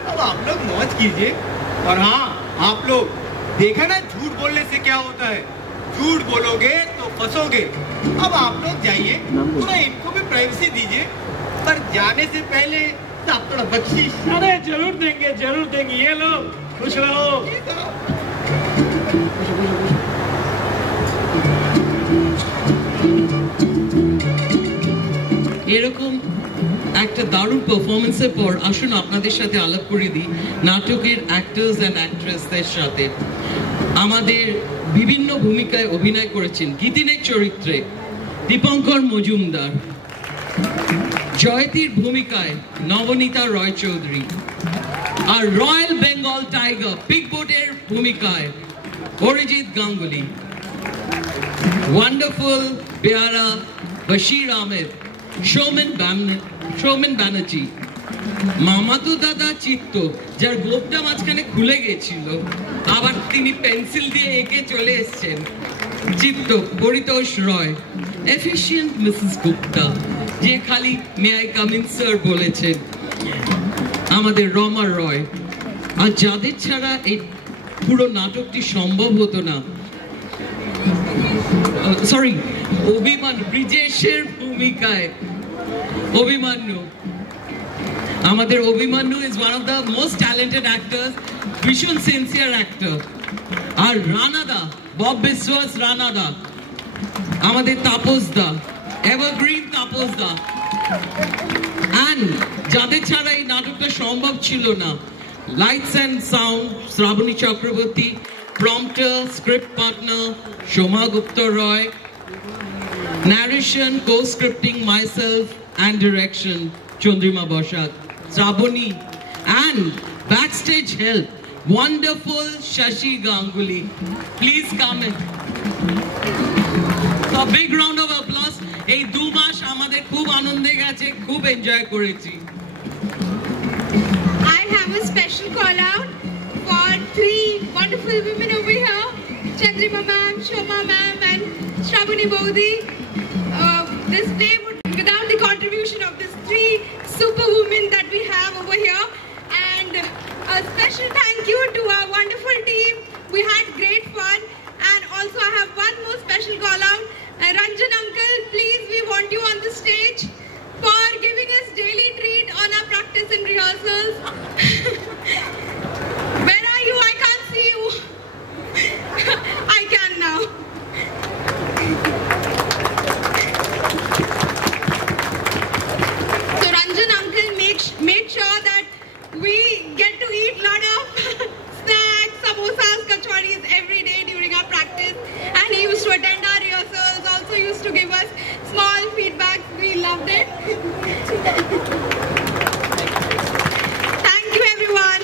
अब आप लोग मौज कीजिए। और हाँ, आप लोग देखा ना झूठ बोलने से क्या होता है, झूठ बोलोगे तो फंसोगे। अब आप लोग जाइए, थोड़ा इनको भी प्राइवेसी दीजिए, पर जाने से पहले आप थोड़ा बख्शीश। अरे जरूर देंगे, ये लो, खुश रहो। এরকম একটা দারুণ পারফরমেন্সের পর আসুন আপনাদের সাথে আলাপ করে দিই নাটকের অ্যাক্টর্স অ্যান্ড অ্যাক্ট্রেসদের সাথে। আমাদের বিভিন্ন ভূমিকায় অভিনয় করেছেন গীতিনের চরিত্রে দীপঙ্কর মজুমদার, জয়তীর ভূমিকায় নবনীতা রয় চৌধুরী, আর রয়্যাল বেঙ্গল টাইগার পিগ বোটের ভূমিকায় অরিজিৎ গাঙ্গুলি, ওয়ান্ডারফুল বেয়ারা বশির আহমেদ, সৌমেন ব্যানার্জি, মামাতু দাদা চিত্ত যার গোপটা মাঝখানে খুলে গেছিল, আবার তিনি পেন্সিল দিয়ে এঁকে চলে এসছেন, চিত্ত পরিতোষ রয়, এফিশিয়েন্ট মিসেস গুপ্তা যে খালি may I come in sir বলেছেন, আমাদের রমা রয়। আর যাদের ছাড়া এই পুরো নাটকটি সম্ভব হতো না, সরি, অভিমান ব্রিজেশের ভূমিকায় অভিমান্যু। আমাদের Abhimanyu is one of the most talented actors, ভীষণ সিনসিয়ার অ্যাক্টর। আর রানাদা, বব বিশ্বাস রানাদা, আমাদের তাপস দা, এভারগ্রিন তাপস দা। অ্যান্ড যাদের ছাড়া এই নাটকটা সম্ভব ছিল না, lights and sound Shrabani Chakraborty, prompter, script partner, Shoma Gupta Roy, narration, co-scripting myself and direction, Chandrima Boshak, Sravani, and backstage help, wonderful Shashi Ganguly. Please come in. So a big round of applause. এই 2 মাস আমাদের খুব আনন্দে গেছে, খুব এনজয় করেছি। I have a special call out for 3 wonderful women over here, Chandrima ma'am, Shoma ma'am and Shravani Bodhi. This day would be without the contribution of these 3 super women that we have over here. And a special thank you to our wonderful team. We had great fun. And also I have one more special call out. Ranjan uncle, please, we want you on the stage for giving us daily treat on our practice and rehearsals. Where are you? I can't see you. I can now. So Ranjan uncle made sure that we get to eat lot of snacks, samosas, kachoris every day during our practice, and he used to attend our rehearsals, also used to give us small feedbacks. We loved it. Thank you everyone.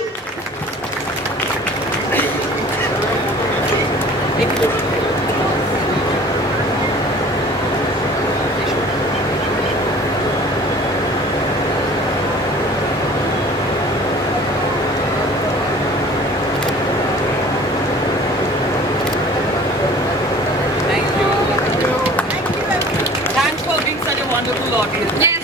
Thanks for being such a wonderful audience. Yes.